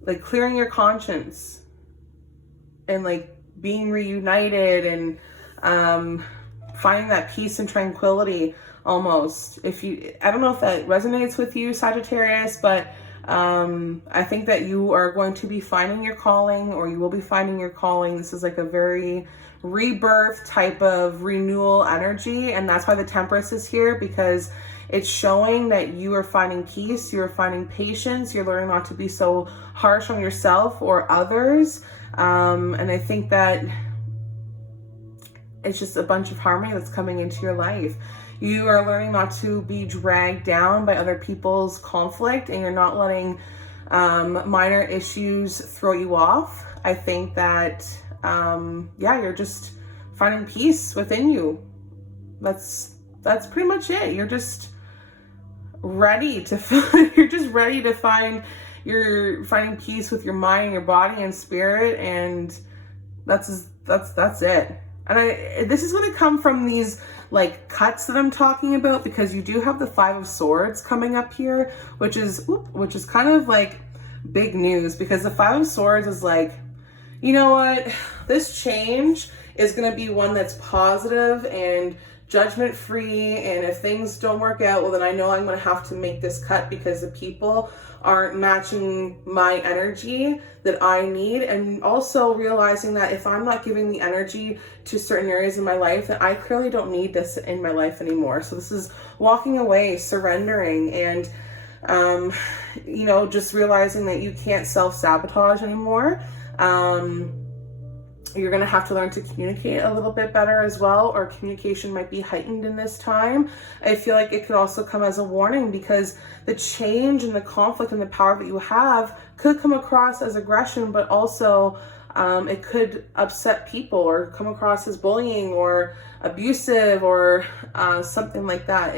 like clearing your conscience and like being reunited and finding that peace and tranquility almost. I don't know if that resonates with you, Sagittarius, but I think that you are going to be finding your calling, or you will be finding your calling. This is like a very rebirth type of renewal energy, and that's why the Temperance is here, because it's showing that you are finding peace, you're finding patience, you're learning not to be so harsh on yourself or others. And I think that it's just a bunch of harmony that's coming into your life. You are learning not to be dragged down by other people's conflict, and you're not letting minor issues throw you off. I think that, you're just finding peace within you. That's pretty much it. You're just ready to you're finding peace with your mind, your body and spirit, and that's it. And this is going to come from these like cuts that I'm talking about, because you do have the 5 of Swords coming up here, which is kind of like big news, because the 5 of Swords is like, you know what, this change is going to be one that's positive and judgment free, and if things don't work out, well then I know I'm going to have to make this cut because the people aren't matching my energy that I need. And also realizing that if I'm not giving the energy to certain areas in my life, then I clearly don't need this in my life anymore. So this is walking away, surrendering, and just realizing that you can't self-sabotage anymore. You're going to have to learn to communicate a little bit better as well, or communication might be heightened in this time. I feel like it could also come as a warning, because the change and the conflict and the power that you have could come across as aggression, but also it could upset people or come across as bullying or abusive or something like that.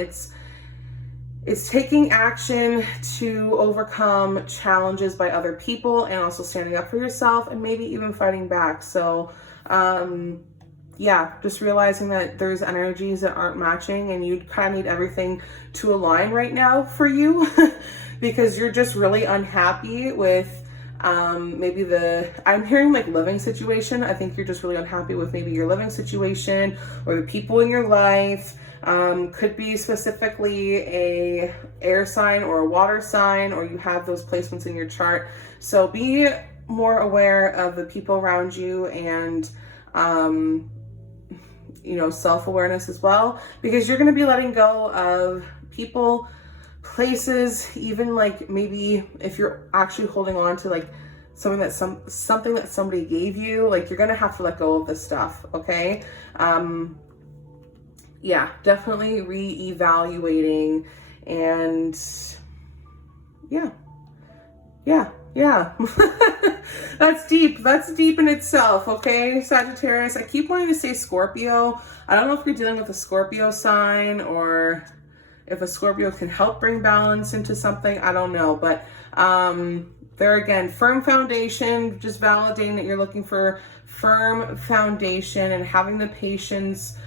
It's taking action to overcome challenges by other people, and also standing up for yourself, and maybe even fighting back. So, just realizing that there's energies that aren't matching, and you kind of need everything to align right now for you because you're just really unhappy with maybe I'm hearing like living situation. I think you're just really unhappy with maybe your living situation or the people in your life. Could be specifically a air sign or a water sign, or you have those placements in your chart. So be more aware of the people around you, and self-awareness as well, because you're going to be letting go of people, places, even like maybe if you're actually holding on to like something that somebody gave you, like you're going to have to let go of this stuff. Okay. Definitely re-evaluating, and that's deep in itself. Okay, Sagittarius, I keep wanting to say Scorpio. I don't know if you're dealing with a Scorpio sign, or if a Scorpio can help bring balance into something. I don't know, but there again, firm foundation, just validating that you're looking for firm foundation and having the patience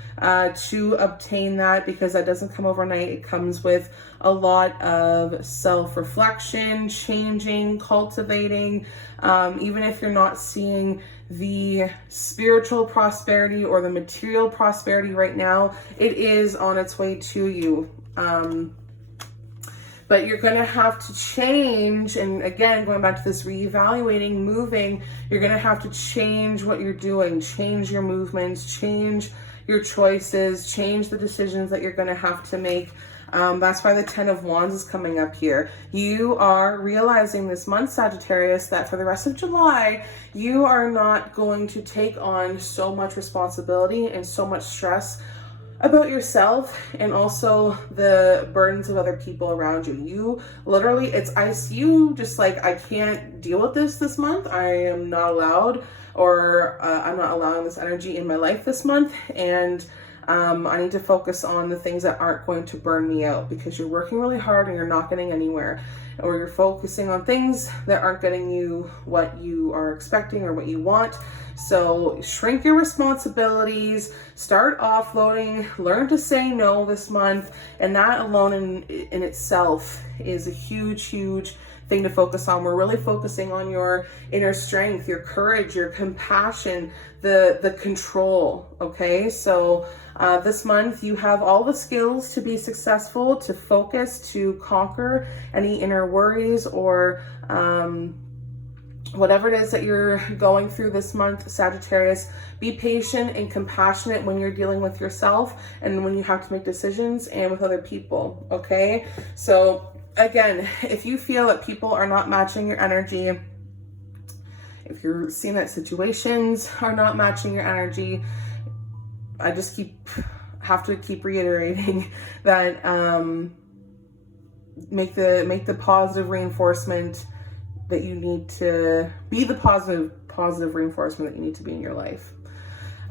to obtain that, because that doesn't come overnight. It comes with a lot of self-reflection, changing, cultivating. Even if you're not seeing the spiritual prosperity or the material prosperity right now, it is on its way to you. but you're going to have to change. And again, going back to this reevaluating, moving, you're going to have to change what you're doing, change your movements, change your choices, change the decisions that you're going to have to make. That's why the 10 of Wands is coming up here. You are realizing this month, Sagittarius, that for the rest of July, you are not going to take on so much responsibility and so much stress about yourself and also the burdens of other people around you. You literally, I see you just like, I can't deal with this month. I am not allowed, or I'm not allowing this energy in my life this month. And I need to focus on the things that aren't going to burn me out, because you're working really hard and you're not getting anywhere, or you're focusing on things that aren't getting you what you are expecting or what you want. So shrink your responsibilities, start offloading, learn to say no this month. And that alone in itself is a huge thing to focus on. We're really focusing on your inner strength, your courage, your compassion, the control. Okay, so this month you have all the skills to be successful, to focus, to conquer any inner worries or whatever it is that you're going through this month, Sagittarius. Be patient and compassionate when you're dealing with yourself and when you have to make decisions and with other people. Okay, so again, if you feel that people are not matching your energy, if you're seeing that situations are not matching your energy, I just have to keep reiterating that make the positive reinforcement that you need to be, the positive reinforcement that you need to be in your life.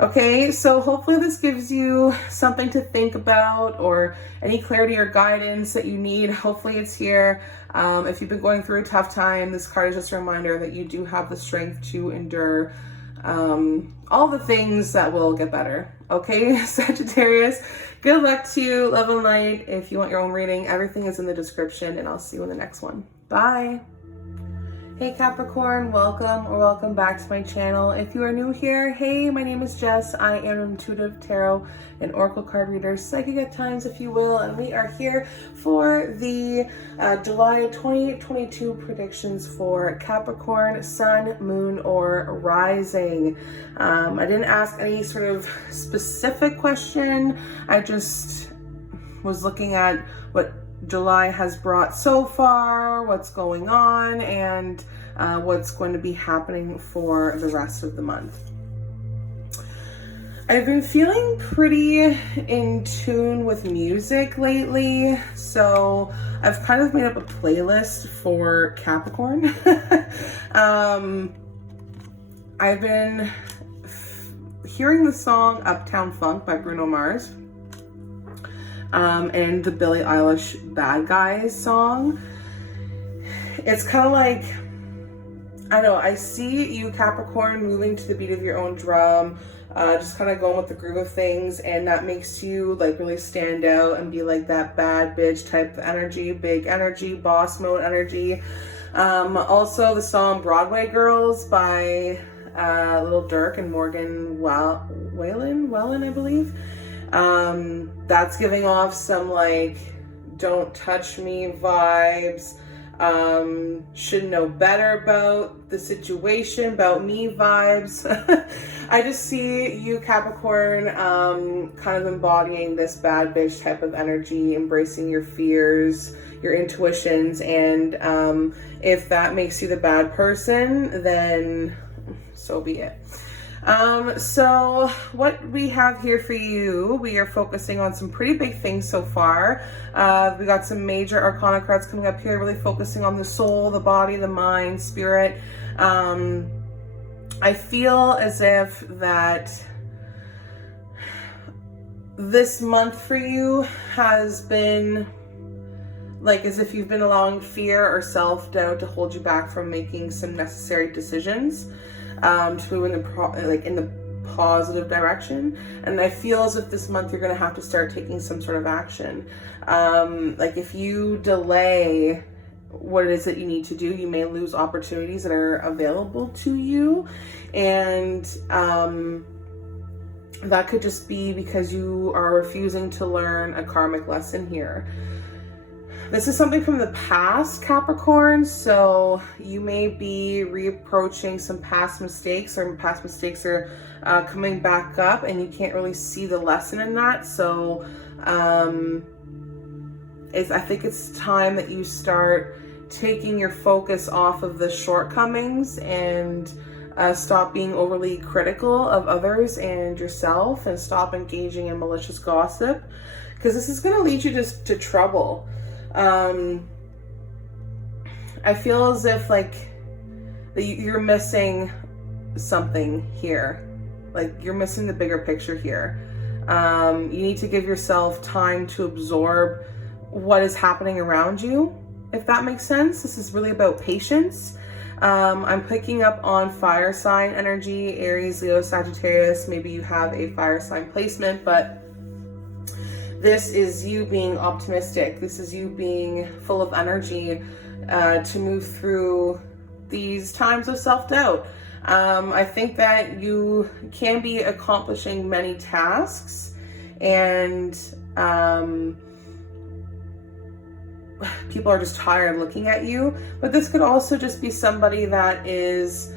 Okay, so hopefully this gives you something to think about, or any clarity or guidance that you need. Hopefully it's here. If you've been going through a tough time, this card is just a reminder that you do have the strength to endure all the things that will get better. Okay, Sagittarius, good luck to you. Love and light. If you want your own reading, everything is in the description, and I'll see you in the next one. Bye. Hey Capricorn, welcome back to my channel. If you are new here, hey, my name is Jess. I am an intuitive tarot and oracle card reader, psychic at times, if you will, and we are here for the July 2022 predictions for Capricorn, Sun, Moon, or Rising. I didn't ask any sort of specific question. I just was looking at what July has brought so far, what's going on, and what's going to be happening for the rest of the month. I've been feeling pretty in tune with music lately, so I've kind of made up a playlist for Capricorn. I've been hearing the song Uptown Funk by Bruno Mars. And the Billie Eilish Bad Guys song. It's kind of like, I don't know, I see you Capricorn moving to the beat of your own drum, just kind of going with the groove of things, and that makes you like really stand out and be like that bad bitch type of energy, big energy, boss mode energy. Also the song Broadway Girls by Lil Durk and Morgan Wallen, I believe. That's giving off some like don't touch me vibes, should know better about the situation, about me vibes. I just see you Capricorn kind of embodying this bad bitch type of energy, embracing your fears, your intuitions, and if that makes you the bad person, then so be it. So what we have here for you, we are focusing on some pretty big things so far. We got some major arcana cards coming up here, really focusing on the soul, the body, the mind, spirit. I feel as if that this month for you has been like as if you've been allowing fear or self-doubt to hold you back from making some necessary decisions. To move in the positive direction, and I feel as if this month you're going to have to start taking some sort of action. Like if you delay what it is that you need to do, you may lose opportunities that are available to you, and that could just be because you are refusing to learn a karmic lesson here. This is something from the past, Capricorn, so you may be reapproaching some past mistakes, or past mistakes are coming back up and you can't really see the lesson in that. So I think it's time that you start taking your focus off of the shortcomings and stop being overly critical of others and yourself, and stop engaging in malicious gossip, because this is going to lead you to trouble. I feel as if like you're missing something here. Like you're missing the bigger picture here. You need to give yourself time to absorb what is happening around you, if that makes sense. This is really about patience. I'm picking up on fire sign energy, Aries, Leo, Sagittarius. Maybe you have a fire sign placement, but this is you being optimistic. This is you being full of energy to move through these times of self-doubt. I think that you can be accomplishing many tasks, and people are just tired looking at you. But this could also just be somebody that is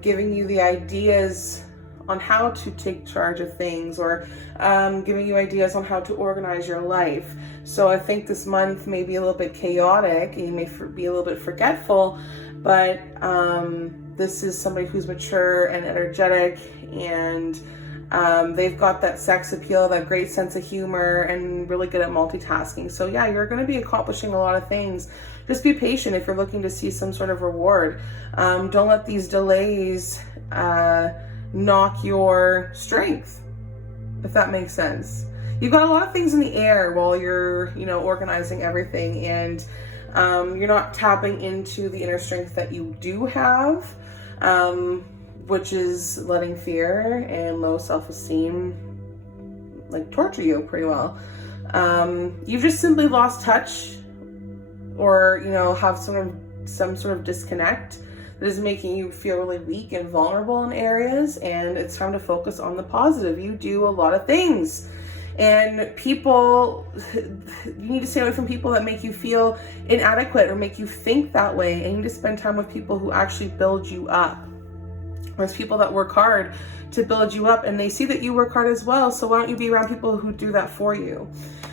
giving you the ideas on how to take charge of things, or giving you ideas on how to organize your life. So I think this month may be a little bit chaotic and you may be a little bit forgetful, but this is somebody who's mature and energetic, and they've got that sex appeal, that great sense of humor, and really good at multitasking. So yeah, you're going to be accomplishing a lot of things. Just be patient if you're looking to see some sort of reward. Don't let these delays knock your strength, if that makes sense. You've got a lot of things in the air while you're, organizing everything, and you're not tapping into the inner strength that you do have, which is letting fear and low self-esteem like torture you pretty well. You've just simply lost touch, or have some sort of disconnect that is making you feel really weak and vulnerable in areas, and it's time to focus on the positive. You do a lot of things, and you need to stay away from people that make you feel inadequate or make you think that way, and you need to spend time with people who actually build you up. There's people that work hard to build you up, and they see that you work hard as well, so why don't you be around people who do that for you?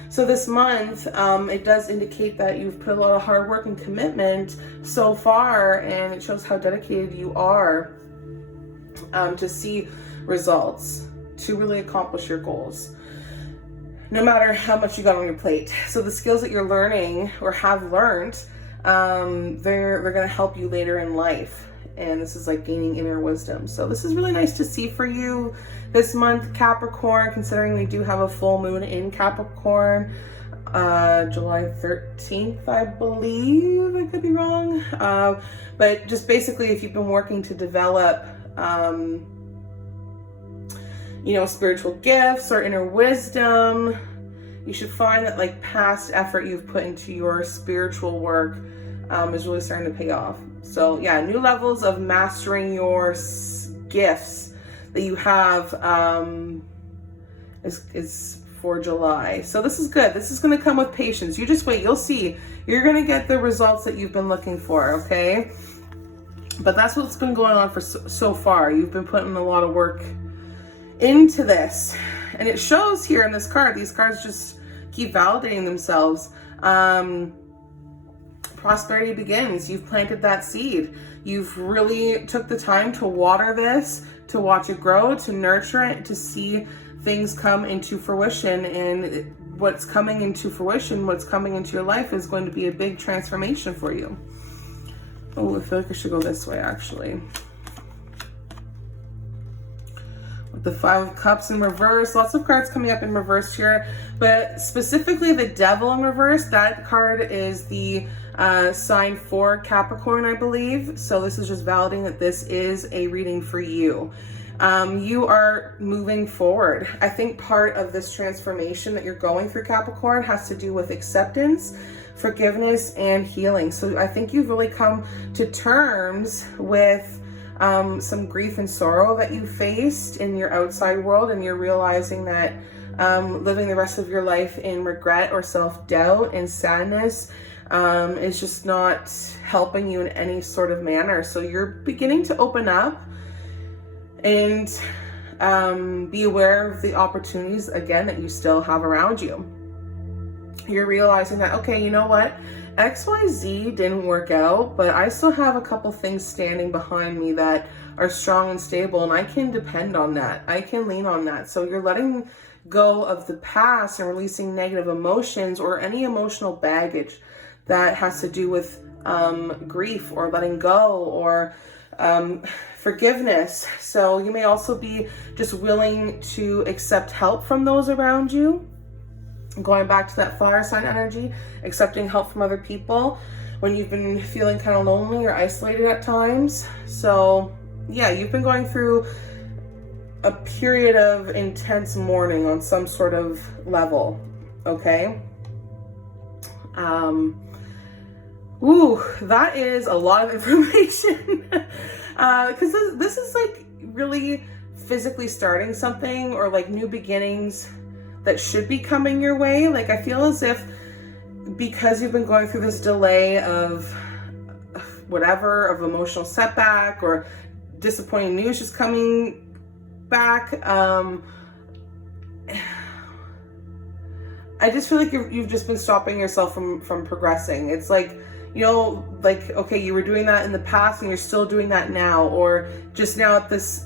So this month, it does indicate that you've put a lot of hard work and commitment so far, and it shows how dedicated you are to see results, to really accomplish your goals, no matter how much you got on your plate. So the skills that you're learning or have learned, they're going to help you later in life. And this is like gaining inner wisdom. So this is really nice to see for you this month, Capricorn, considering we do have a full moon in Capricorn, July 13th, I believe. I could be wrong. But just basically, if you've been working to develop, spiritual gifts or inner wisdom, you should find that like past effort you've put into your spiritual work is really starting to pay off. So yeah, new levels of mastering your gifts that you have is for July. So this is good. This is going to come with patience. You just wait. You'll see. You're going to get the results that you've been looking for, okay? But that's what's been going on for so far. You've been putting a lot of work into this. And it shows here in this card. These cards just keep validating themselves. Prosperity begins. You've planted that seed. You've really took the time to water this, to watch it grow, to nurture it, to see things come into fruition. And what's coming into fruition, what's coming into your life is going to be a big transformation for you. Oh, I feel like I should go this way actually. With the Five of Cups in reverse, lots of cards coming up in reverse here, but specifically the Devil in reverse, that card is the sign for Capricorn, I believe. So this is just validating that this is a reading for you. You are moving forward. I think part of this transformation that you're going through, Capricorn, has to do with acceptance, forgiveness, and healing. So I think you've really come to terms with some grief and sorrow that you faced in your outside world, and you're realizing that living the rest of your life in regret or self-doubt and sadness is just not helping you in any sort of manner. So you're beginning to open up and be aware of the opportunities, again, that you still have around you. You're realizing that, okay, you know what? XYZ didn't work out, but I still have a couple things standing behind me that are strong and stable, and I can depend on that. I can lean on that. So you're letting go of the past and releasing negative emotions or any emotional baggage that has to do with grief or letting go or forgiveness. So you may also be just willing to accept help from those around you. Going back to that fire sign energy, accepting help from other people when you've been feeling kind of lonely or isolated at times. So yeah, you've been going through a period of intense mourning on some sort of level, okay? That is a lot of information. Because this is like really physically starting something, or like new beginnings that should be coming your way. Like, I feel as if because you've been going through this delay of whatever, of emotional setback or disappointing news just coming back, I just feel like you've just been stopping yourself from progressing. It's like, you know, like, okay, you were doing that in the past and you're still doing that now, or just now it's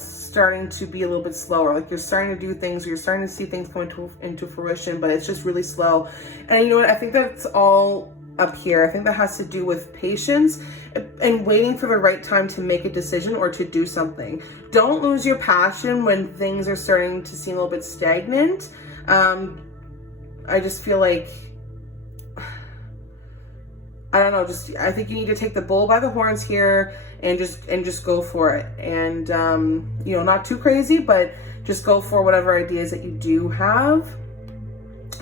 starting to be a little bit slower. Like, you're starting to do things, you're starting to see things come into fruition, but it's just really slow. And you know what? I think that's all up here. I think that has to do with patience and waiting for the right time to make a decision or to do something. Don't lose your passion when things are starting to seem a little bit stagnant. I just feel like, I don't know, I think you need to take the bull by the horns here and just go for it. And, you know, not too crazy, but just go for whatever ideas that you do have.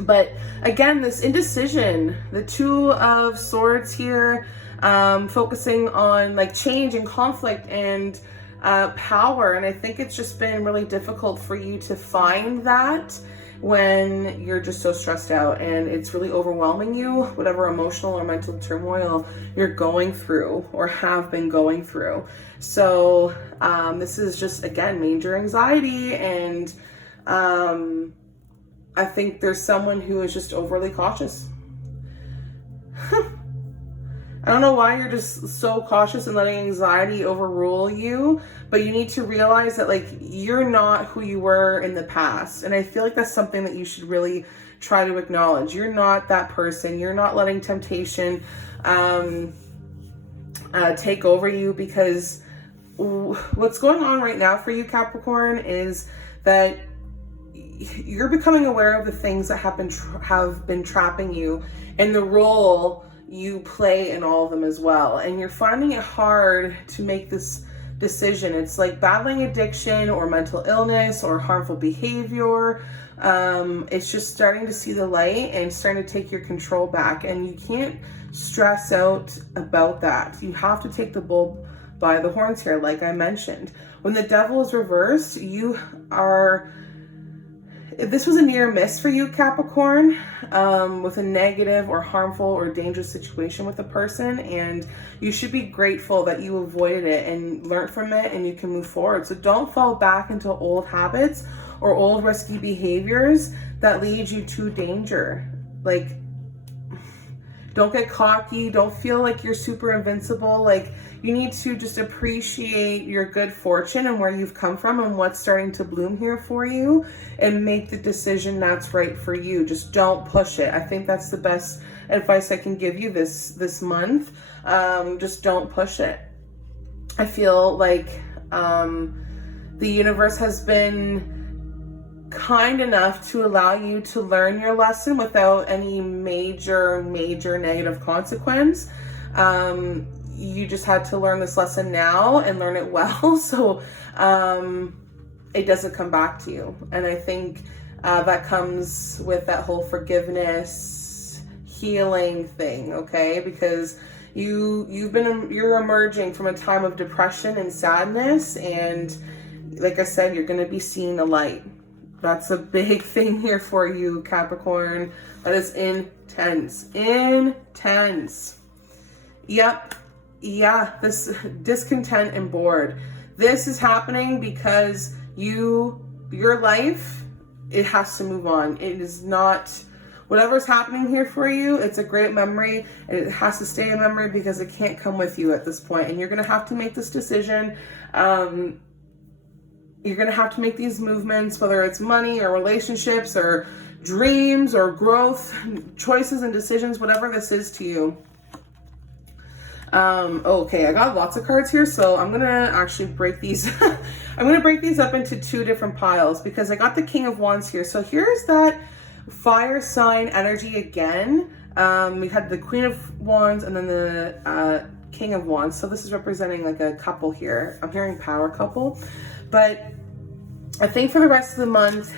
But again, this indecision, the Two of Swords here, focusing on like change and conflict and power. And I think it's just been really difficult for you to find that when you're just so stressed out and it's really overwhelming you, whatever emotional or mental turmoil you're going through or have been going through. So this is just, again, major anxiety, and I think there's someone who is just overly cautious. I don't know why you're just so cautious and letting anxiety overrule you, but you need to realize that, like, you're not who you were in the past. And I feel like that's something that you should really try to acknowledge. You're not that person. You're not letting temptation take over you, because what's going on right now for you, Capricorn, is that you're becoming aware of the things that have been trapping you and the role you play in all of them as well. And you're finding it hard to make this decision. It's like battling addiction or mental illness or harmful behavior. It's just starting to see the light and starting to take your control back. And you can't stress out about that. You have to take the bull by the horns here, like I mentioned. When the devil is reversed, this was a near miss for you, Capricorn, with a negative or harmful or dangerous situation with a person, and you should be grateful that you avoided it and learned from it, and you can move forward. So don't fall back into old habits or old risky behaviors that lead you to danger. Like, don't get cocky. Don't feel like you're super invincible. Like, you need to just appreciate your good fortune and where you've come from and what's starting to bloom here for you, and make the decision that's right for you. Just don't push it. I think that's the best advice I can give you this month. Just don't push it. I feel like the universe has been kind enough to allow you to learn your lesson without any major negative consequence. You just had to learn this lesson now and learn it well, so it doesn't come back to you. And I think that comes with that whole forgiveness, healing thing, okay? Because you're emerging from a time of depression and sadness, and like I said, you're going to be seeing the light That's a big thing here for you, Capricorn. That is intense. Intense. Yep. Yeah, this discontent and bored. This is happening because your life, it has to move on. It is not, whatever's happening here for you, it's a great memory, and it has to stay a memory because it can't come with you at this point. And you're going to have to make this decision. You're going to have to make these movements, whether it's money or relationships or dreams or growth, choices and decisions, whatever this is to you. Okay, I got lots of cards here, so I'm going to actually break these. I'm going to break these up into two different piles because I got the King of Wands here. So here's that fire sign energy again. We had the Queen of Wands and then the King of Wands. So this is representing like a couple here. I'm hearing power couple. But I think for the rest of the month,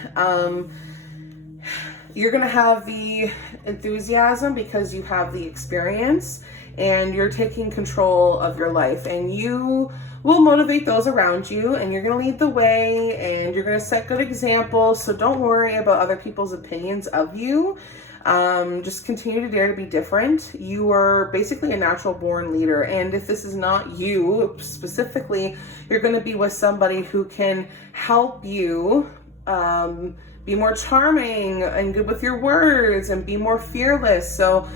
you're going to have the enthusiasm because you have the experience and you're taking control of your life, and you will motivate those around you, and you're going to lead the way, and you're going to set good examples. So don't worry about other people's opinions of you. Just continue to dare to be different. You are basically a natural born leader. And if this is not you specifically, you're going to be with somebody who can help you be more charming and good with your words and be more fearless. So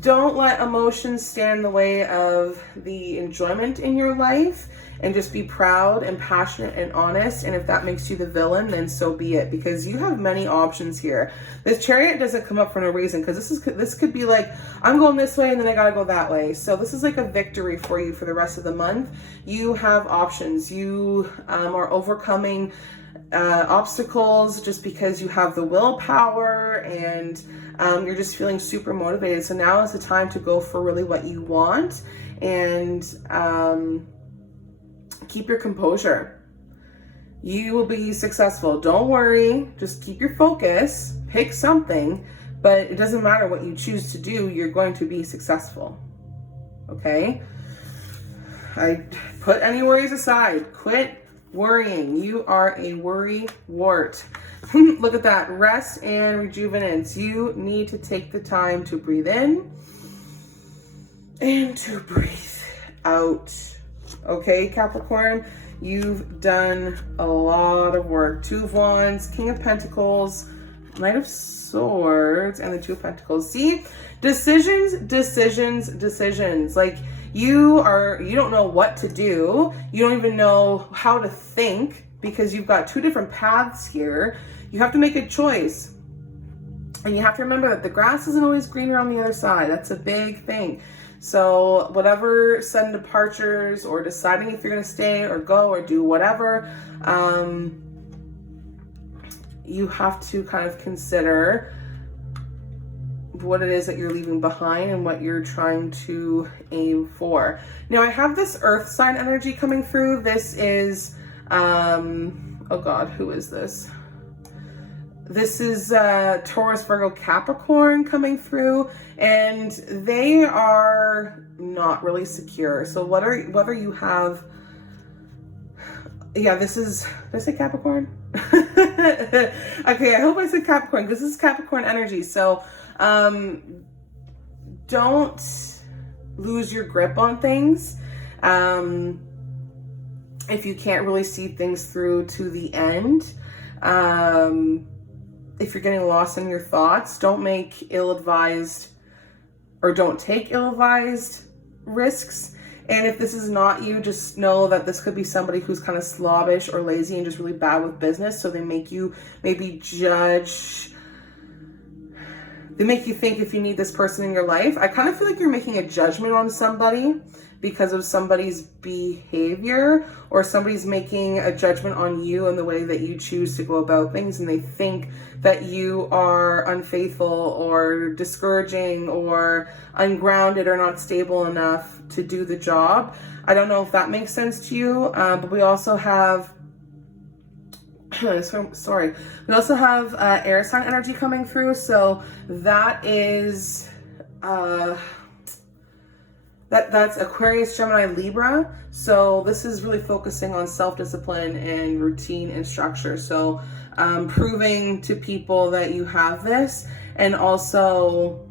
don't let emotions stand in the way of the enjoyment in your life, and just be proud and passionate and honest. And if that makes you the villain, then so be it, because you have many options here. This Chariot doesn't come up for no reason, because this could be like, I'm going this way and then I gotta go that way. So this is like a victory for you for the rest of the month. You have options. You are overcoming obstacles just because you have the willpower, and you're just feeling super motivated. So now is the time to go for really what you want, and keep your composure. You will be successful. Don't worry. Just keep your focus. Pick something, but it doesn't matter what you choose to do. You're going to be successful. Okay? I put any worries aside. Quit worrying. You are a worry wart. Look at that. Rest and rejuvenance. You need to take the time to breathe in and to breathe out. Okay, Capricorn, you've done a lot of work. Two of Wands, King of Pentacles, Knight of Swords, and the Two of Pentacles. See? Decisions, decisions, decisions. Like, you don't know what to do. You don't even know how to think, because you've got two different paths here. You have to make a choice. And you have to remember that the grass isn't always greener on the other side. That's a big thing. So whatever sudden departures or deciding if you're going to stay or go or do whatever, you have to kind of consider what it is that you're leaving behind and what you're trying to aim for. Now I have this earth sign energy coming through. This is, oh God, who is this? This is Taurus, Virgo, Capricorn coming through, and they are not really secure. So whether you have, yeah, this is, did I say Capricorn? Okay, I hope I said Capricorn, because this is Capricorn energy. So don't lose your grip on things. If you can't really see things through to the end, if you're getting lost in your thoughts, don't make ill-advised or don't take ill-advised risks. And if this is not you, just know that this could be somebody who's kind of slobbish or lazy and just really bad with business. So they make you maybe judge. They make you think if you need this person in your life. I kind of feel like you're making a judgment on somebody because of somebody's behavior, or somebody's making a judgment on you and the way that you choose to go about things, and they think that you are unfaithful or discouraging or ungrounded or not stable enough to do the job. I don't know if that makes sense to you, but we also have sorry, we also have air sign energy coming through. So that is That's Aquarius, Gemini, Libra. So this is really focusing on self-discipline and routine and structure. So proving to people that you have this, and also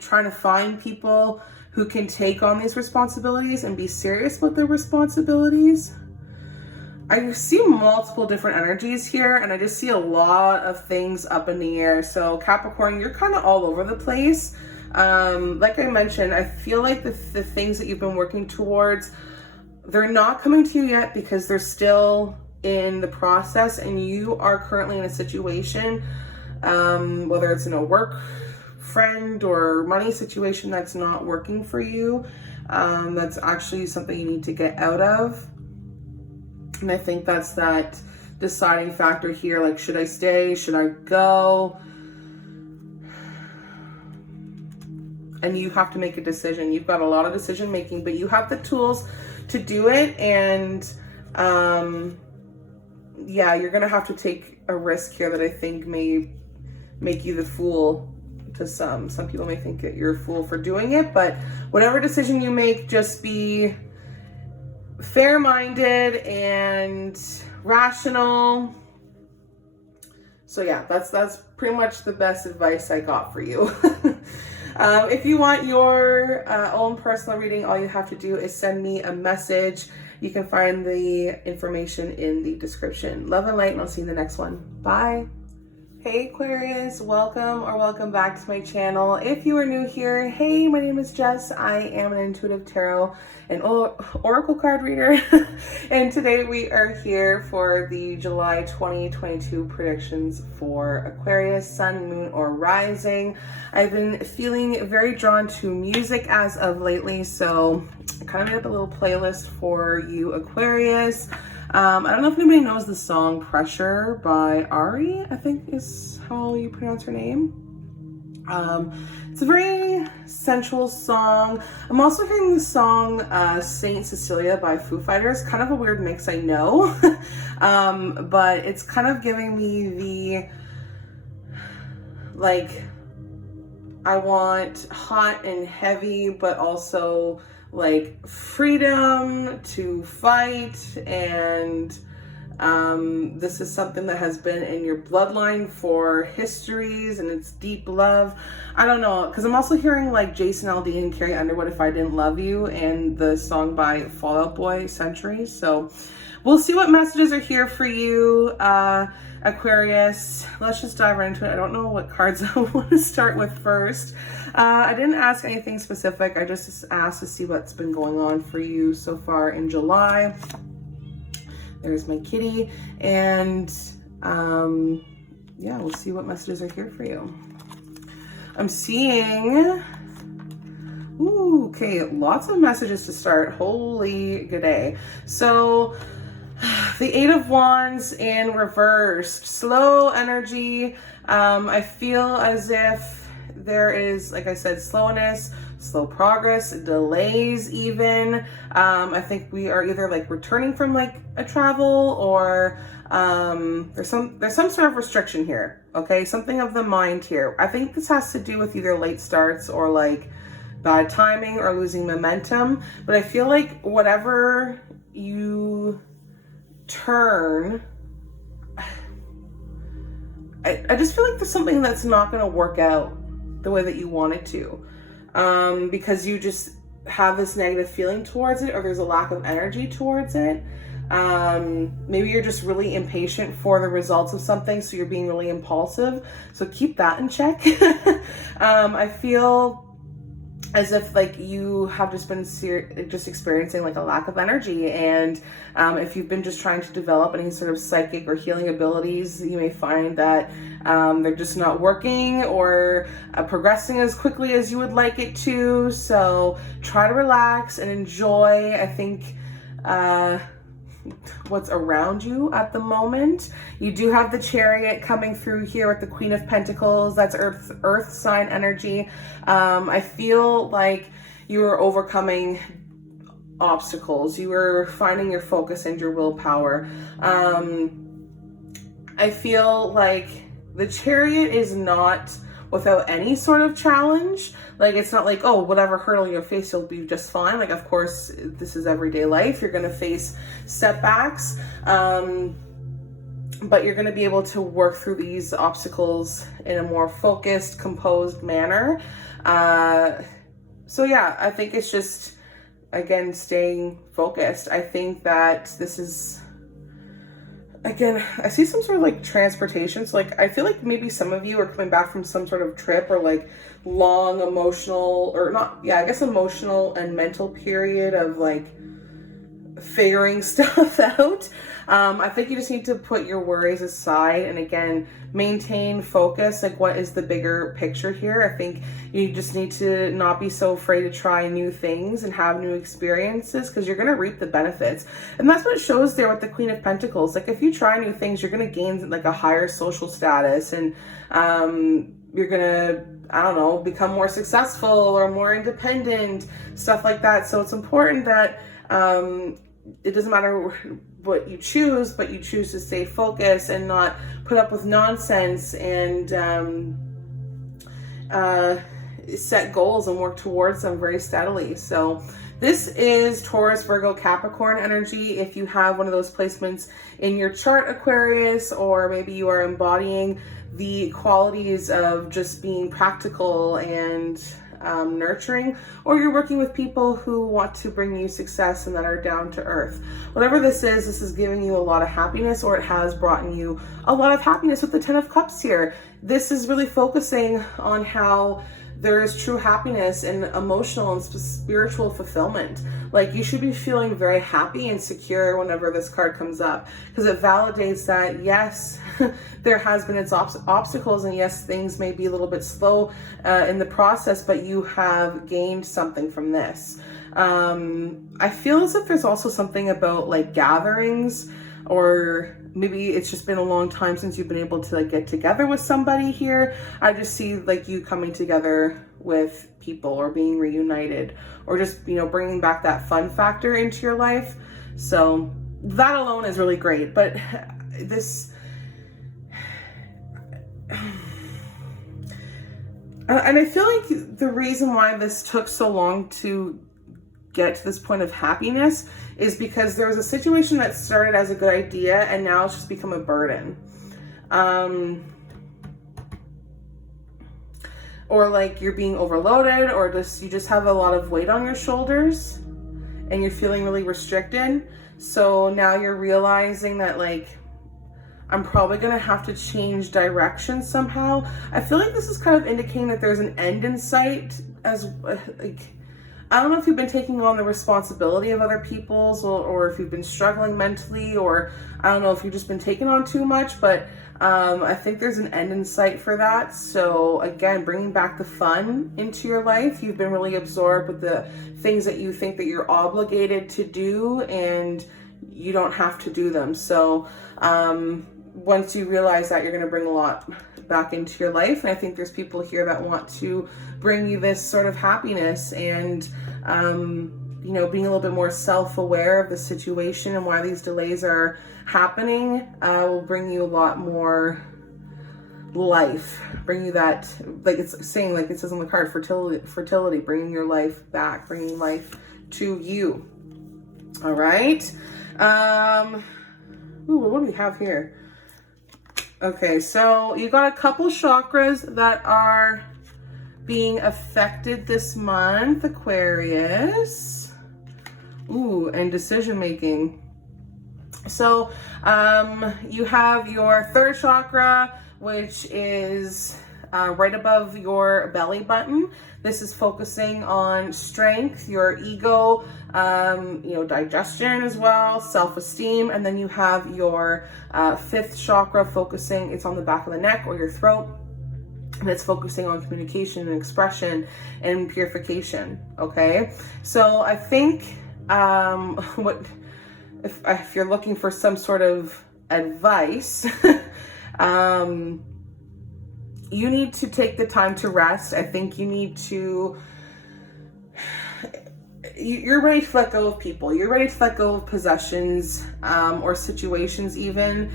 trying to find people who can take on these responsibilities and be serious with their responsibilities. I see multiple different energies here, and I just see a lot of things up in the air. So Capricorn, you're kind of all over the place. Like I mentioned, I feel like the things that you've been working towards, they're not coming to you yet because they're still in the process, and you are currently in a situation, whether it's in a work, friend, or money situation that's not working for you. That's actually something you need to get out of. And I think that's that deciding factor here. Like, should I stay? Should I go? And you have to make a decision. You've got a lot of decision making, but you have the tools to do it. And yeah, you're gonna have to take a risk here that I think may make you the fool to some. Some people may think that you're a fool for doing it, but whatever decision you make, just be fair-minded and rational. So yeah, that's pretty much the best advice I got for you. If you want your own personal reading, all you have to do is send me a message. You can find the information in the description. Love and light, and I'll see you in the next one. Bye. Hey Aquarius, welcome back to my channel. If you are new here, hey, my name is Jess. I am an intuitive tarot and oracle card reader. And today we are here for the July 2022 predictions for Aquarius, Sun, Moon, or Rising. I've been feeling very drawn to music as of lately, so I kind of made up a little playlist for you Aquarius. I don't know if anybody knows the song Pressure by Ari, I think is how you pronounce her name. It's a very sensual song. I'm also hearing the song Saint Cecilia by Foo Fighters. Kind of a weird mix, I know. But it's kind of giving me the, like, I want hot and heavy, but also like freedom to fight, and this is something that has been in your bloodline for histories, and it's deep love. I don't know, because I'm also hearing like Jason Aldean and Carrie Underwood, If I Didn't Love You, and the song by Fall Out Boy, Centuries. So we'll see what messages are here for you, Aquarius. Let's just dive right into it. I don't know what cards I want to start with first. I didn't ask anything specific. I just asked to see what's been going on for you so far in July. There's my kitty. And yeah, we'll see what messages are here for you. I'm seeing, ooh, okay, lots of messages to start. Holy good day. So the Eight of Wands in reversed, slow energy. I feel as if there is, like I said, slowness, slow progress, delays even. I think we are either like returning from like a travel, or there's some sort of restriction here. Okay, something of the mind here. I think this has to do with either late starts or like bad timing or losing momentum. But I feel like whatever you turn, I just feel like there's something that's not going to work out the way that you want it to, because you just have this negative feeling towards it, or there's a lack of energy towards it. Maybe you're just really impatient for the results of something, so you're being really impulsive. So keep that in check. I feel as if like you have just been just experiencing like a lack of energy, and if you've been just trying to develop any sort of psychic or healing abilities, you may find that they're just not working or progressing as quickly as you would like it to. So try to relax and enjoy, I think, what's around you at the moment. You do have the Chariot coming through here with the Queen of Pentacles. That's earth sign energy. I feel like you are overcoming obstacles. You are finding your focus and your willpower. I feel like the Chariot is not without any sort of challenge. Like, it's not like, oh, whatever hurdle you face, you'll be just fine. Like, of course, this is everyday life. You're going to face setbacks. But you're going to be able to work through these obstacles in a more focused, composed manner. So yeah, I think it's just, again, staying focused. I think that this is, again, I see some sort of like transportation. So like, I feel like maybe some of you are coming back from some sort of trip or like long emotional, or not, yeah, I guess emotional and mental period of like figuring stuff out. I think you just need to put your worries aside and, again, maintain focus. Like, what is the bigger picture here? I think you just need to not be so afraid to try new things and have new experiences, because you're going to reap the benefits. And that's what it shows there with the Queen of Pentacles. Like, if you try new things, you're going to gain like a higher social status, and you're going to, I don't know, become more successful or more independent, stuff like that. So it's important that it doesn't matter what you choose, but you choose to stay focused and not put up with nonsense, and set goals and work towards them very steadily. So this is Taurus, Virgo, Capricorn energy. If you have one of those placements in your chart, Aquarius, or maybe you are embodying the qualities of just being practical and nurturing, or you're working with people who want to bring you success and that are down to earth. Whatever this is giving you a lot of happiness, or it has brought you a lot of happiness with the Ten of Cups here. This is really focusing on how there is true happiness and emotional and spiritual fulfillment. Like, you should be feeling very happy and secure whenever this card comes up, because it validates that, yes, there has been its obstacles, and yes, things may be a little bit slow in the process, but you have gained something from this. I feel as if there's also something about like gatherings, or maybe it's just been a long time since you've been able to like get together with somebody here. I just see like you coming together with people, or being reunited, or just, you know, bringing back that fun factor into your life. So that alone is really great. But this, and I feel like the reason why this took so long to get to this point of happiness is because there was a situation that started as a good idea and now it's just become a burden. Or like you're being overloaded, or just you just have a lot of weight on your shoulders and you're feeling really restricted. So now you're realizing that, like, I'm probably gonna have to change direction somehow. I feel like this is kind of indicating that there's an end in sight, as like, I don't know if you've been taking on the responsibility of other people's, or if you've been struggling mentally, or I don't know if you've just been taking on too much, but I think there's an end in sight for that. So again, bringing back the fun into your life. You've been really absorbed with the things that you think that you're obligated to do, and you don't have to do them. So once you realize that, you're going to bring a lot back into your life. And I think there's people here that want to bring you this sort of happiness, and you know, being a little bit more self-aware of the situation and why these delays are happening will bring you a lot more life, bring you that, like it's saying, like it says on the card, fertility, bringing your life back, bringing life to you. All right. Ooh, what do we have here? Okay, so you got a couple chakras that are being affected this month, Aquarius. Ooh, and decision making. So you have your third chakra, which is right above your belly button. This is focusing on strength, your ego, you know, digestion as well, self-esteem. And then you have your fifth chakra focusing, it's on the back of the neck or your throat. And it's focusing on communication and expression and purification. Okay. So I think if you're looking for some sort of advice, you need to take the time to rest. I think you need to, you're ready to let go of people. You're ready to let go of possessions or situations even.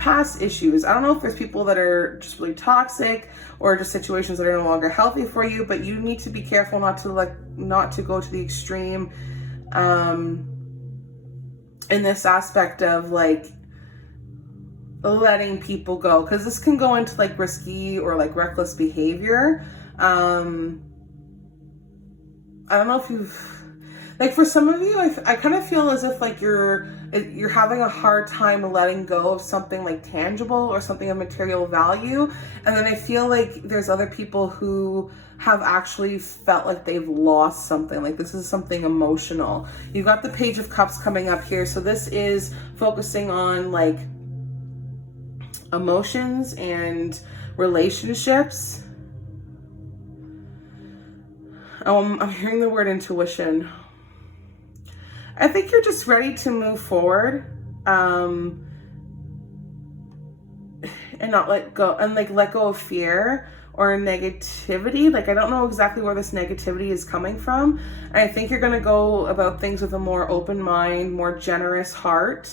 past issues. I don't know if there's people that are just really toxic or just situations that are no longer healthy for you, but you need to be careful not to go to the extreme in this aspect of like letting people go, because this can go into like risky or like reckless behavior. I don't know if you've, like for some of you, I kind of feel as if like you're having a hard time letting go of something like tangible or something of material value. And then I feel like there's other people who have actually felt like they've lost something, like this is something emotional. You've got the Page of Cups coming up here. So this is focusing on like emotions and relationships. I'm hearing the word intuition. I think you're just ready to move forward, and not let go, and like let go of fear or negativity. Like I don't know exactly where this negativity is coming from. And I think you're going to go about things with a more open mind, more generous heart,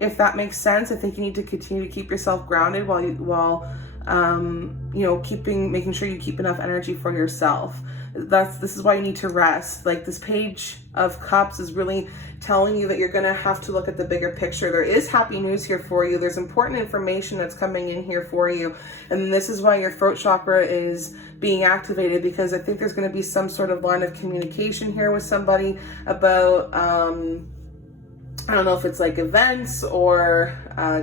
if that makes sense. I think you need to continue to keep yourself grounded while making sure you keep enough energy for yourself. This is why you need to rest. Like this Page of Cups is really telling you that you're going to have to look at the bigger picture. There is happy news here for you. There's important information that's coming in here for you. And this is why your throat chakra is being activated, because I think there's going to be some sort of line of communication here with somebody about, I don't know if it's like events or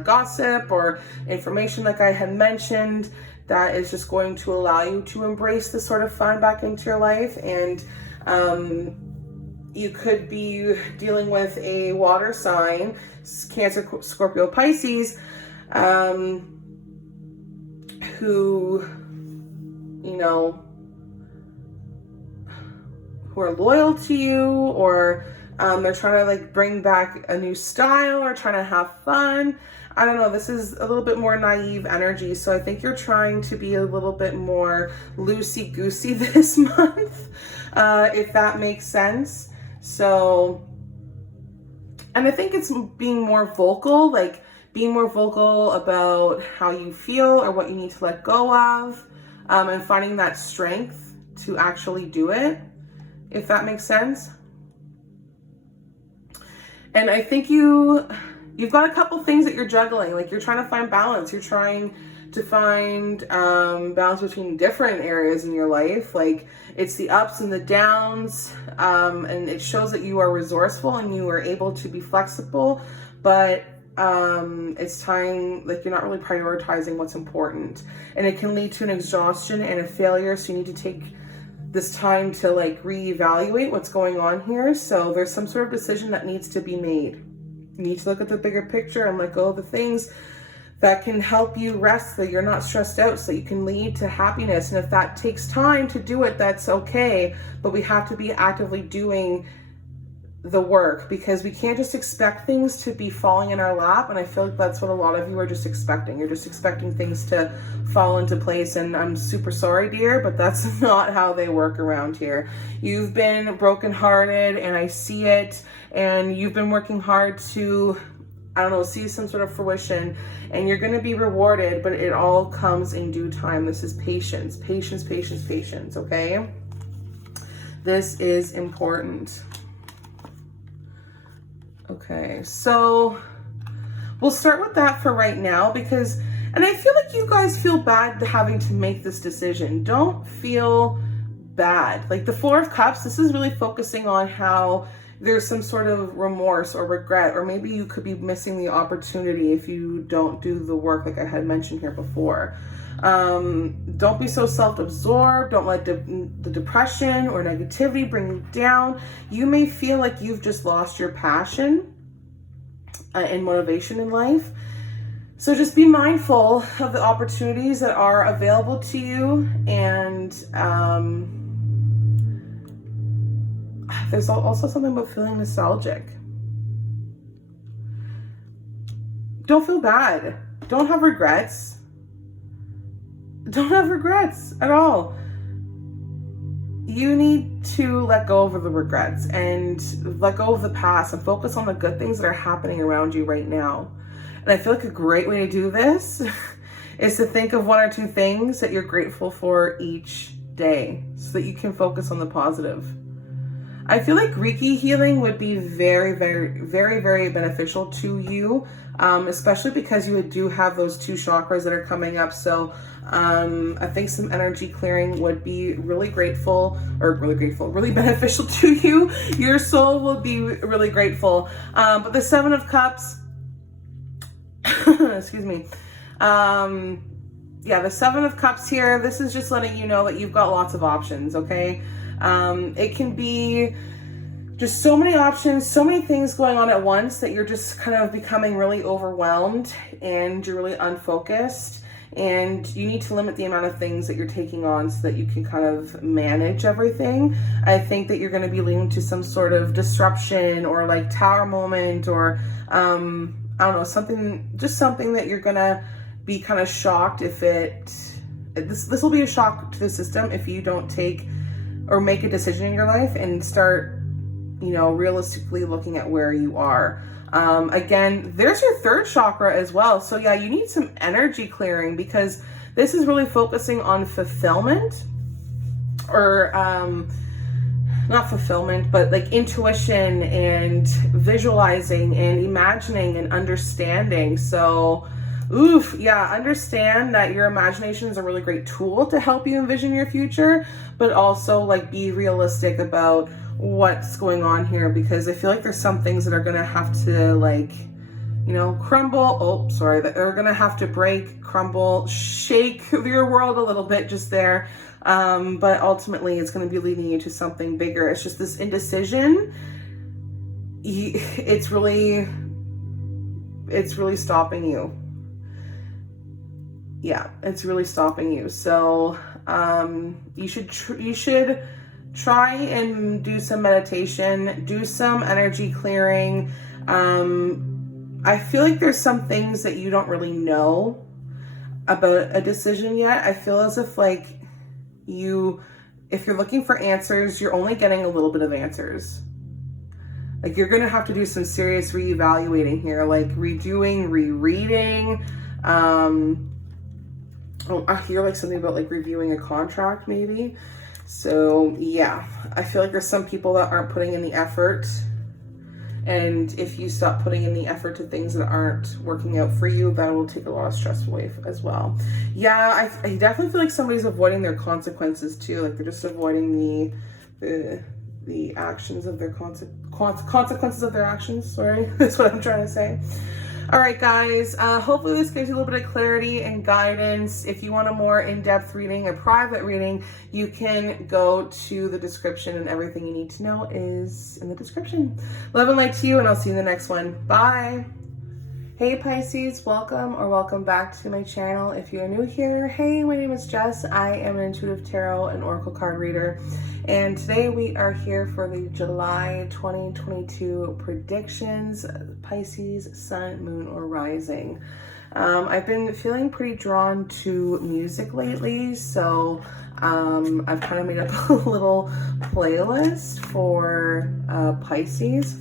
gossip or information like I had mentioned, that is just going to allow you to embrace this sort of fun back into your life. And you could be dealing with a water sign, Cancer, Scorpio, Pisces, who are loyal to you, or they're trying to like bring back a new style or trying to have fun. I don't know, this is a little bit more naive energy. So I think you're trying to be a little bit more loosey-goosey this month, if that makes sense. So, and I think it's being more vocal, like being more vocal about how you feel or what you need to let go of, and finding that strength to actually do it, if that makes sense. And I think you've got a couple things that you're juggling. Like you're trying to find balance. You're trying to find balance between different areas in your life. Like it's the ups and the downs. And it shows that you are resourceful and you are able to be flexible, but it's time, like you're not really prioritizing what's important. And it can lead to an exhaustion and a failure. So you need to take this time to like reevaluate what's going on here. So there's some sort of decision that needs to be made. You need to look at the bigger picture and let go of the things that can help you rest, so you're not stressed out, so you can lead to happiness. And if that takes time to do it, that's okay. But we have to be actively doing the work, because we can't just expect things to be falling in our lap. And I feel like that's what a lot of you are just expecting. You're just expecting things to fall into place. And I'm super sorry, dear, but that's not how they work around here. You've been brokenhearted, and I see it. And you've been working hard to, I don't know, see some sort of fruition, and you're going to be rewarded, but it all comes in due time. This is patience, patience, patience, patience. Okay. This is important. Okay, so we'll start with that for right now, because, and I feel like you guys feel bad having to make this decision. Don't feel bad. Like the Four of Cups, this is really focusing on how there's some sort of remorse or regret, or maybe you could be missing the opportunity if you don't do the work like I had mentioned here before. Don't be so self-absorbed. Don't let the depression or negativity bring you down. You may feel like you've just lost your passion and motivation in life. So just be mindful of the opportunities that are available to you. And there's also something about feeling nostalgic. Don't feel bad. Don't have regrets. Don't have regrets at all. You need to let go of the regrets and let go of the past and focus on the good things that are happening around you right now. And I feel like a great way to do this is to think of 1 or 2 things that you're grateful for each day so that you can focus on the positive. I feel like Reiki healing would be very, very, very, very beneficial to you, especially because you do have those 2 chakras that are coming up. So I think some energy clearing would be really really beneficial to you. Your soul will be really grateful. But the 7 of Cups, excuse me. Yeah, the 7 of Cups here, this is just letting you know that you've got lots of options, okay? It can be just so many options, so many things going on at once that you're just kind of becoming really overwhelmed and you're really unfocused, and you need to limit the amount of things that you're taking on so that you can kind of manage everything. I think that you're going to be leading to some sort of disruption or like tower moment, or I don't know, something that you're going to be kind of shocked if this will be a shock to the system if you don't take or make a decision in your life and start, realistically looking at where you are. Again, there's your 3rd chakra as well. So yeah, you need some energy clearing because this is really focusing on fulfillment, or not fulfillment, but like intuition and visualizing and imagining and understanding. So understand that your imagination is a really great tool to help you envision your future, but also like be realistic about what's going on here, because I feel like there's some things that are going to have to crumble. That are going to have to break, crumble, shake your world a little bit just there. But ultimately it's going to be leading you to something bigger. It's just this indecision. It's really stopping you. Yeah, it's really stopping you. So you should try and do some meditation, do some energy clearing. I feel like there's some things that you don't really know about a decision yet. I feel as if if you're looking for answers, you're only getting a little bit of answers. Like you're going to have to do some serious reevaluating here, like redoing, rereading. I hear like something about like reviewing a contract maybe. So yeah, I feel like there's some people that aren't putting in the effort. And if you stop putting in the effort to things that aren't working out for you, that will take a lot of stress away as well. Yeah, I definitely feel like somebody's avoiding their consequences too. Like they're just avoiding the actions of their consequences of their actions. Sorry, that's what I'm trying to say. All right, guys, hopefully this gives you a little bit of clarity and guidance. If you want a more in-depth reading, a private reading, you can go to the description, and everything you need to know is in the description. Love and light to you, and I'll see you in the next one. Bye. Hey Pisces, welcome back to my channel. If you're new here, hey, my name is Jess. I am an intuitive tarot and oracle card reader. And today we are here for the July 2022 predictions, Pisces, Sun, Moon, or Rising. I've been feeling pretty drawn to music lately, so I've kind of made up a little playlist for Pisces.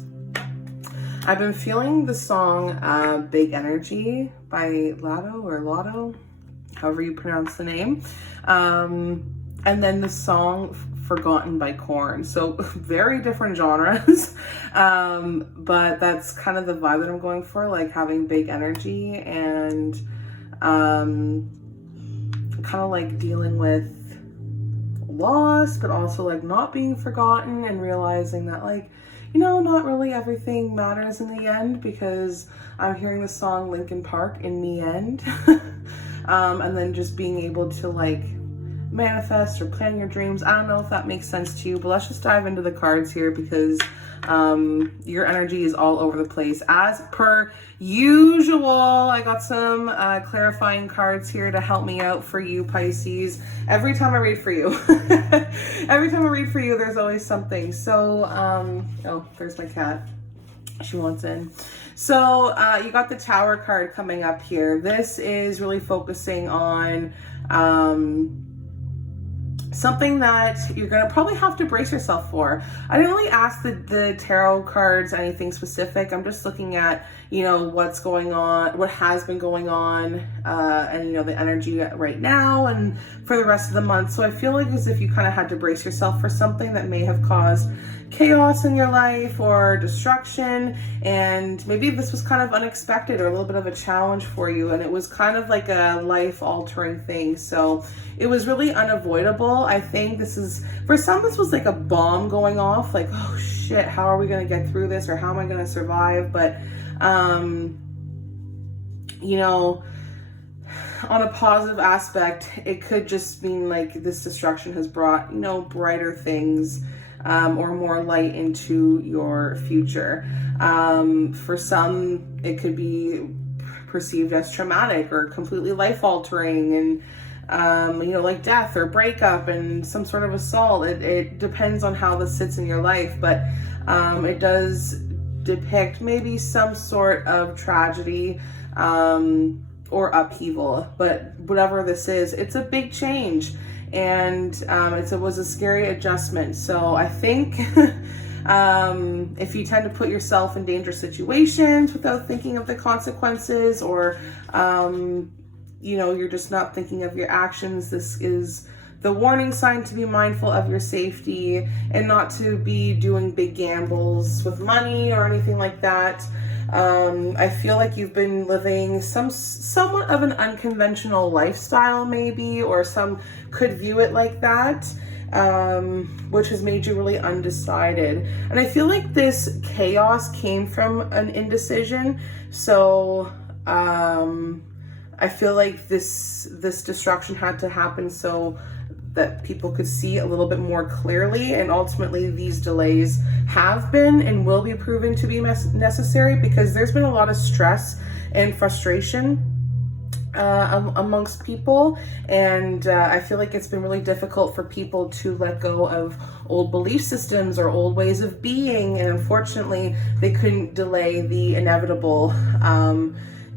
I've been feeling the song Big Energy by Lotto, however you pronounce the name. And then the song Forgotten by Korn. So very different genres, but that's kind of the vibe that I'm going for, like having big energy and kind of like dealing with loss, but also like not being forgotten and realizing that not really everything matters in the end, because I'm hearing the song Linkin Park in the end. And then just being able to manifest or plan your dreams. I don't know if that makes sense to you, but let's just dive into the cards here, because your energy is all over the place as per usual. I got some clarifying cards here to help me out for you, Pisces. Every time I read for you, there's always something. So, oh, there's my cat. She wants in. So you got the Tower card coming up here. This is really focusing on something that you're going to probably have to brace yourself for. I didn't really ask the tarot cards anything specific. I'm just looking at, you know, what's going on, what has been going on, and, you know, the energy right now and for the rest of the month. So I feel like as if you kind of had to brace yourself for something that may have caused chaos in your life or destruction, and maybe this was kind of unexpected or a little bit of a challenge for you, and it was kind of like a life-altering thing. So it was really unavoidable. I think this is, for some, this was like a bomb going off, like, oh shit, how are we going to get through this, or how am I going to survive? But you know, on a positive aspect, it could just mean like this destruction has brought, you know, brighter things, or more light into your future. For some, it could be perceived as traumatic or completely life-altering, and you know, like death or breakup and some sort of assault. It depends on how this sits in your life, but it does depict maybe some sort of tragedy or upheaval. But whatever this is, it's a big change, and it was a scary adjustment. So I think if you tend to put yourself in dangerous situations without thinking of the consequences, or you know, you're just not thinking of your actions, this is the warning sign to be mindful of your safety and not to be doing big gambles with money or anything like that. I feel like you've been living somewhat of an unconventional lifestyle maybe, or some could view it like that, which has made you really undecided. And I feel like this chaos came from an indecision. So I feel like this destruction had to happen so that people could see a little bit more clearly, and ultimately these delays have been and will be proven to be necessary, because there's been a lot of stress and frustration amongst people, and I feel like it's been really difficult for people to let go of old belief systems or old ways of being, and unfortunately they couldn't delay the inevitable.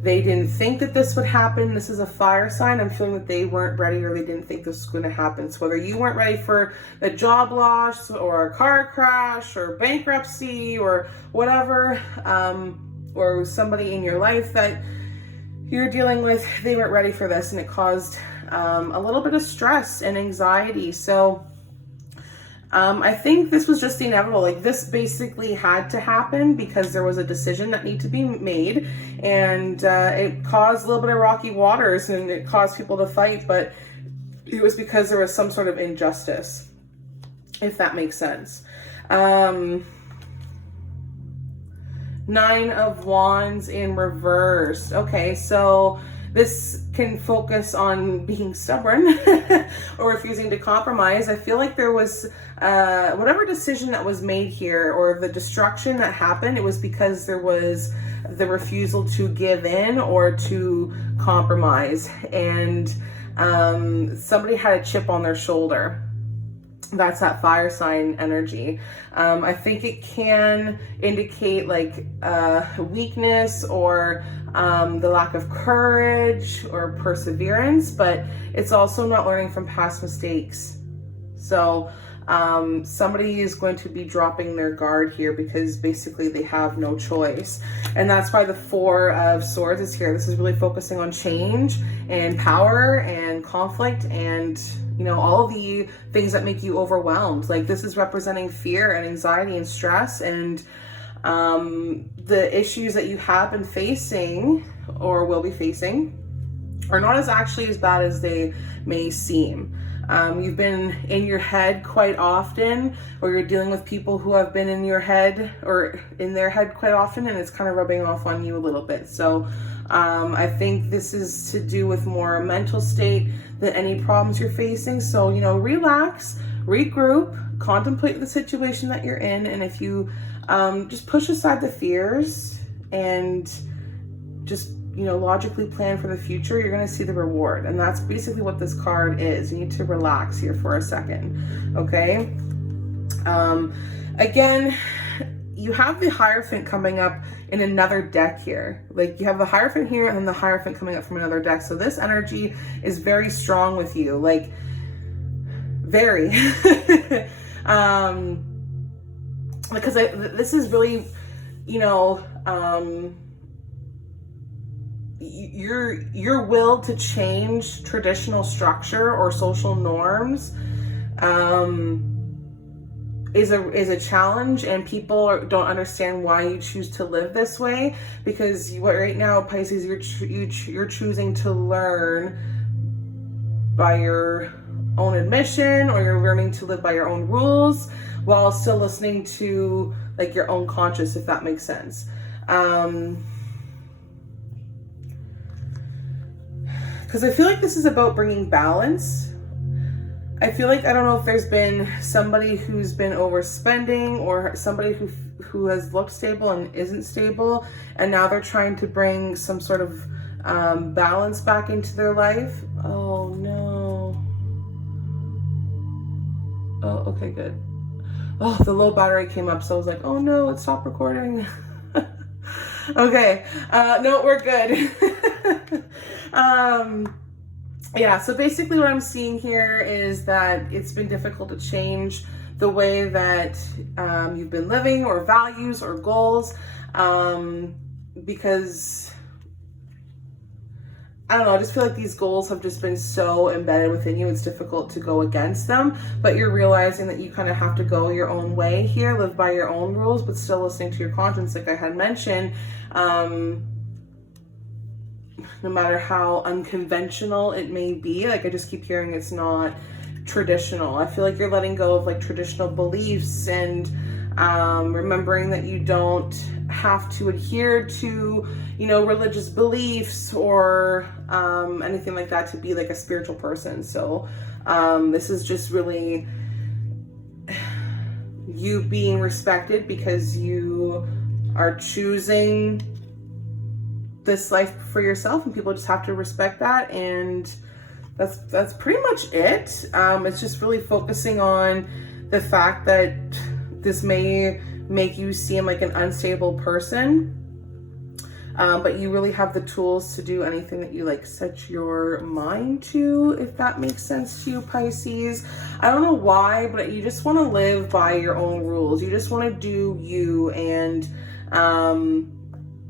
They didn't think that this would happen. This is a fire sign. I'm feeling that they weren't ready, or they didn't think this was going to happen. So whether you weren't ready for a job loss or a car crash or bankruptcy or whatever, or somebody in your life that you're dealing with, they weren't ready for this, and it caused a little bit of stress and anxiety. So I think this was just the inevitable. Like, this basically had to happen because there was a decision that needed to be made, and it caused a little bit of rocky waters, and it caused people to fight, but it was because there was some sort of injustice, if that makes sense. 9 of Wands in reverse. Okay, so this can focus on being stubborn or refusing to compromise. I feel like there was whatever decision that was made here, or the destruction that happened, it was because there was the refusal to give in or to compromise, and somebody had a chip on their shoulder. That's that fire sign energy. I think it can indicate like weakness, or the lack of courage or perseverance, but it's also not learning from past mistakes. So somebody is going to be dropping their guard here because basically they have no choice. And that's why the 4 of Swords is here. This is really focusing on change and power and conflict, and you know, all of the things that make you overwhelmed. Like, this is representing fear and anxiety and stress, and the issues that you have been facing or will be facing are not actually as bad as they may seem. You've been in your head quite often, or you're dealing with people who have been in your head or in their head quite often, and it's kind of rubbing off on you a little bit. So I think this is to do with more mental state than any problems you're facing. So, you know, relax, regroup, contemplate the situation that you're in, and if you just push aside the fears and just, you know, logically plan for the future, you're going to see the reward. And that's basically what this card is. You need to relax here for a second. Okay. Again, you have the Hierophant coming up in another deck here. Like, you have the Hierophant here and then the Hierophant coming up from another deck. So this energy is very strong with you. Like, very. Because this is really, you know, your will to change traditional structure or social norms is a challenge, and people don't understand why you choose to live this way, because right now, Pisces, you're choosing to learn by your own admission, or you're learning to live by your own rules while still listening to like your own conscience, if that makes sense. Because I feel like this is about bringing balance. I feel like, I don't know if there's been somebody who's been overspending, or somebody who has looked stable and isn't stable, and now they're trying to bring some sort of balance back into their life. Oh no. Oh, okay, good. Oh, the low battery came up, so I was like, oh no, it stopped recording. Okay, no, we're good. Yeah, so basically what I'm seeing here is that it's been difficult to change the way that you've been living, or values or goals, because I don't know, I just feel like these goals have just been so embedded within you, it's difficult to go against them, but you're realizing that you kind of have to go your own way here, live by your own rules, but still listening to your conscience, like I had mentioned. No matter how unconventional it may be, like I just keep hearing it's not traditional. I feel like you're letting go of like traditional beliefs, and remembering that you don't have to adhere to, you know, religious beliefs or anything like that to be like a spiritual person. So this is just really you being respected because you are choosing this life for yourself, and people just have to respect that. And that's pretty much it. It's just really focusing on the fact that this may make you seem like an unstable person, but you really have the tools to do anything that you like set your mind to, if that makes sense to you, Pisces. I don't know why, but you just want to live by your own rules. You just want to do you, and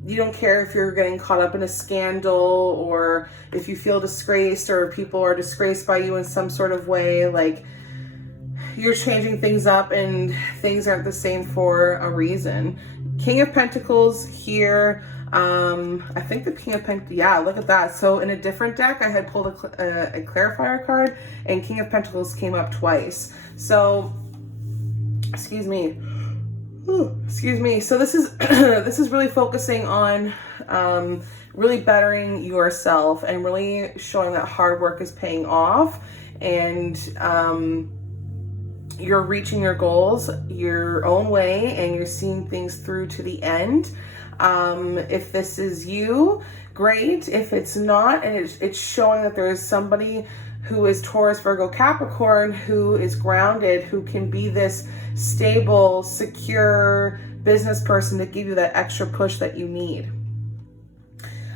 you don't care if you're getting caught up in a scandal, or if you feel disgraced, or people are disgraced by you in some sort of way. Like, you're changing things up, and things aren't the same for a reason. King of Pentacles here. I think the King of Pentacles, yeah, look at that. So in a different deck, I had pulled a clarifier card, and King of Pentacles came up twice. So, excuse me. Excuse me. So this is this is really focusing on really bettering yourself, and really showing that hard work is paying off, and you're reaching your goals your own way, and you're seeing things through to the end. If this is you, great. If it's not, and it's showing that there is somebody who is Taurus, Virgo, Capricorn, who is grounded, who can be this stable, secure business person to give you that extra push that you need.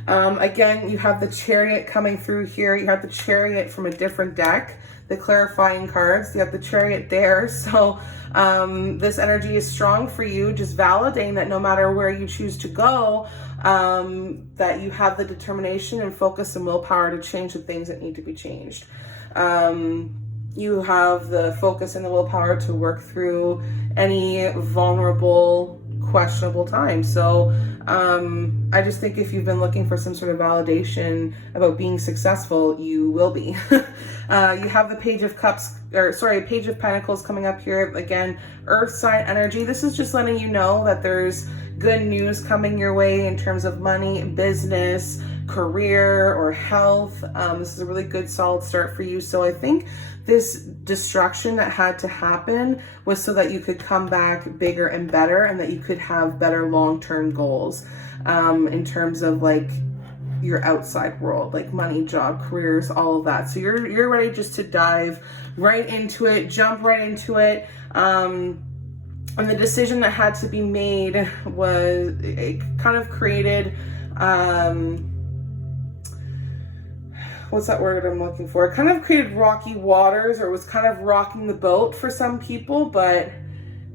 Again, you have the Chariot coming through here. You have the Chariot from a different deck, the clarifying cards. You have the Chariot there. So this energy is strong for you, just validating that no matter where you choose to go, that you have the determination and focus and willpower to change the things that need to be changed. You have the focus and the willpower to work through any vulnerable, questionable time. So I just think if you've been looking for some sort of validation about being successful, you will be. You have the Page of Page of Pentacles coming up here. Again, Earth sign energy. This is just letting you know that there's good news coming your way in terms of money, business, career, or health. This is a really good, solid start for you. So I think this destruction that had to happen was so that you could come back bigger and better, and that you could have better long-term goals in terms of like your outside world, like money, job, careers, all of that. So you're ready just to dive right into it, jump right into it. And the decision that had to be made was, it kind of created what's that word I'm looking for? It kind of created rocky waters, or was kind of rocking the boat for some people, but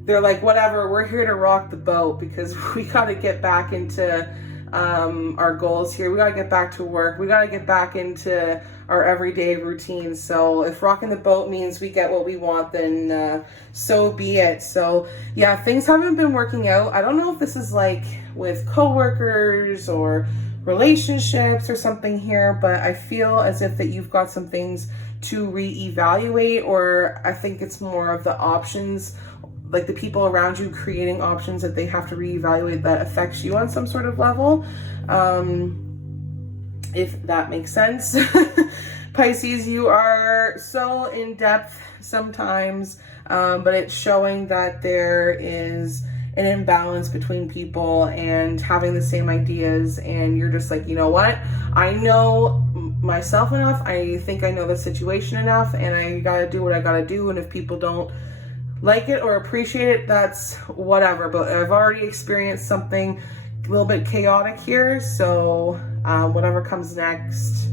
they're like, whatever, we're here to rock the boat because we got to get back into our goals here. We got to get back to work. We got to get back into our everyday routine. So if rocking the boat means we get what we want, then so be it. So yeah, things haven't been working out. I don't know if this is like with coworkers or relationships or something here, but I feel as if that you've got some things to reevaluate, or I think it's more of the options, like the people around you creating options that they have to reevaluate that affects you on some sort of level. If that makes sense. Pisces, you are so in depth sometimes, but it's showing that there is an imbalance between people and having the same ideas, and you're just like, you know what, I know myself enough, I think I know the situation enough, and I gotta do what I gotta do, and if people don't like it or appreciate it, that's whatever. But I've already experienced something a little bit chaotic here, so whatever comes next,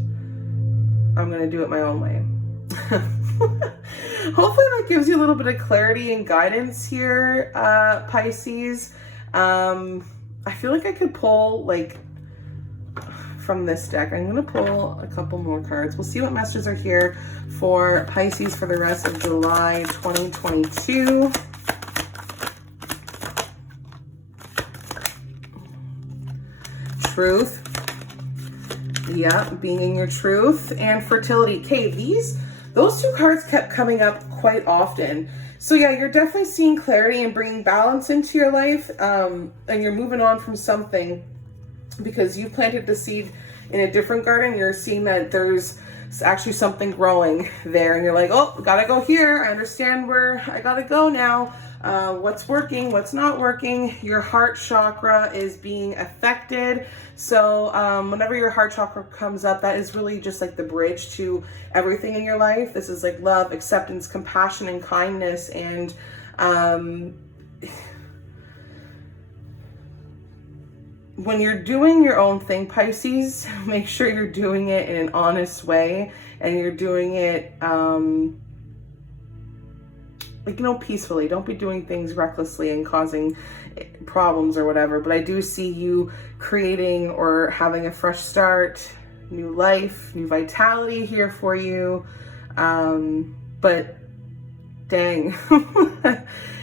I'm gonna do it my own way. Hopefully that gives you a little bit of clarity and guidance here, Pisces. I feel like I could pull like from this deck. I'm gonna pull a couple more cards. We'll see what messages are here for Pisces for the rest of July 2022. Truth. Yeah, being in your truth. And fertility. Okay, those two cards kept coming up quite often. So yeah, you're definitely seeing clarity and bringing balance into your life, and you're moving on from something because you planted the seed in a different garden. You're seeing that there's actually something growing there, and you're like, oh, gotta go here. I understand where I gotta go now. What's working, what's not working. Your heart chakra is being affected. So whenever your heart chakra comes up, that is really just like the bridge to everything in your life. This is like love, acceptance, compassion, and kindness. And when you're doing your own thing, Pisces, make sure you're doing it in an honest way, and you're doing it like, you know, peacefully. Don't be doing things recklessly and causing problems or whatever. But I do see you creating or having a fresh start, new life, new vitality here for you. But dang,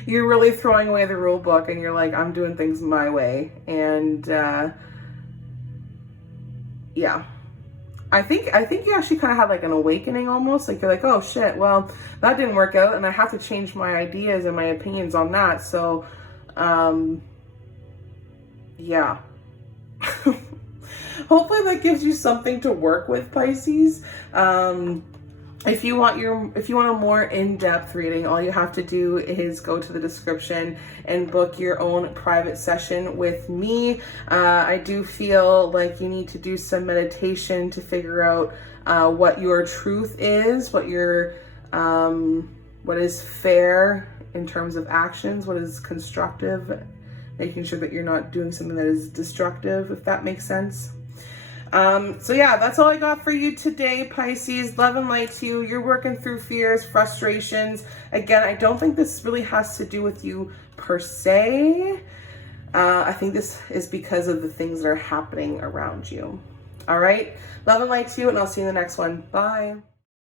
you're really throwing away the rule book, and you're like, I'm doing things my way. And yeah. I think you actually kind of had like an awakening almost. Like you're like, oh shit, well, that didn't work out, and I have to change my ideas and my opinions on that. So, yeah. Hopefully that gives you something to work with, Pisces. If you want a more in-depth reading, all you have to do is go to the description and book your own private session with me. I do feel like you need to do some meditation to figure out what your truth is, what is fair in terms of actions, what is constructive, making sure that you're not doing something that is destructive, if that makes sense. So yeah, that's all I got for you today, Pisces. Love and light to you. You're working through fears, frustrations. Again, I don't think this really has to do with you per se. I think this is because of the things that are happening around you. All right. Love and light to you, and I'll see you in the next one. Bye.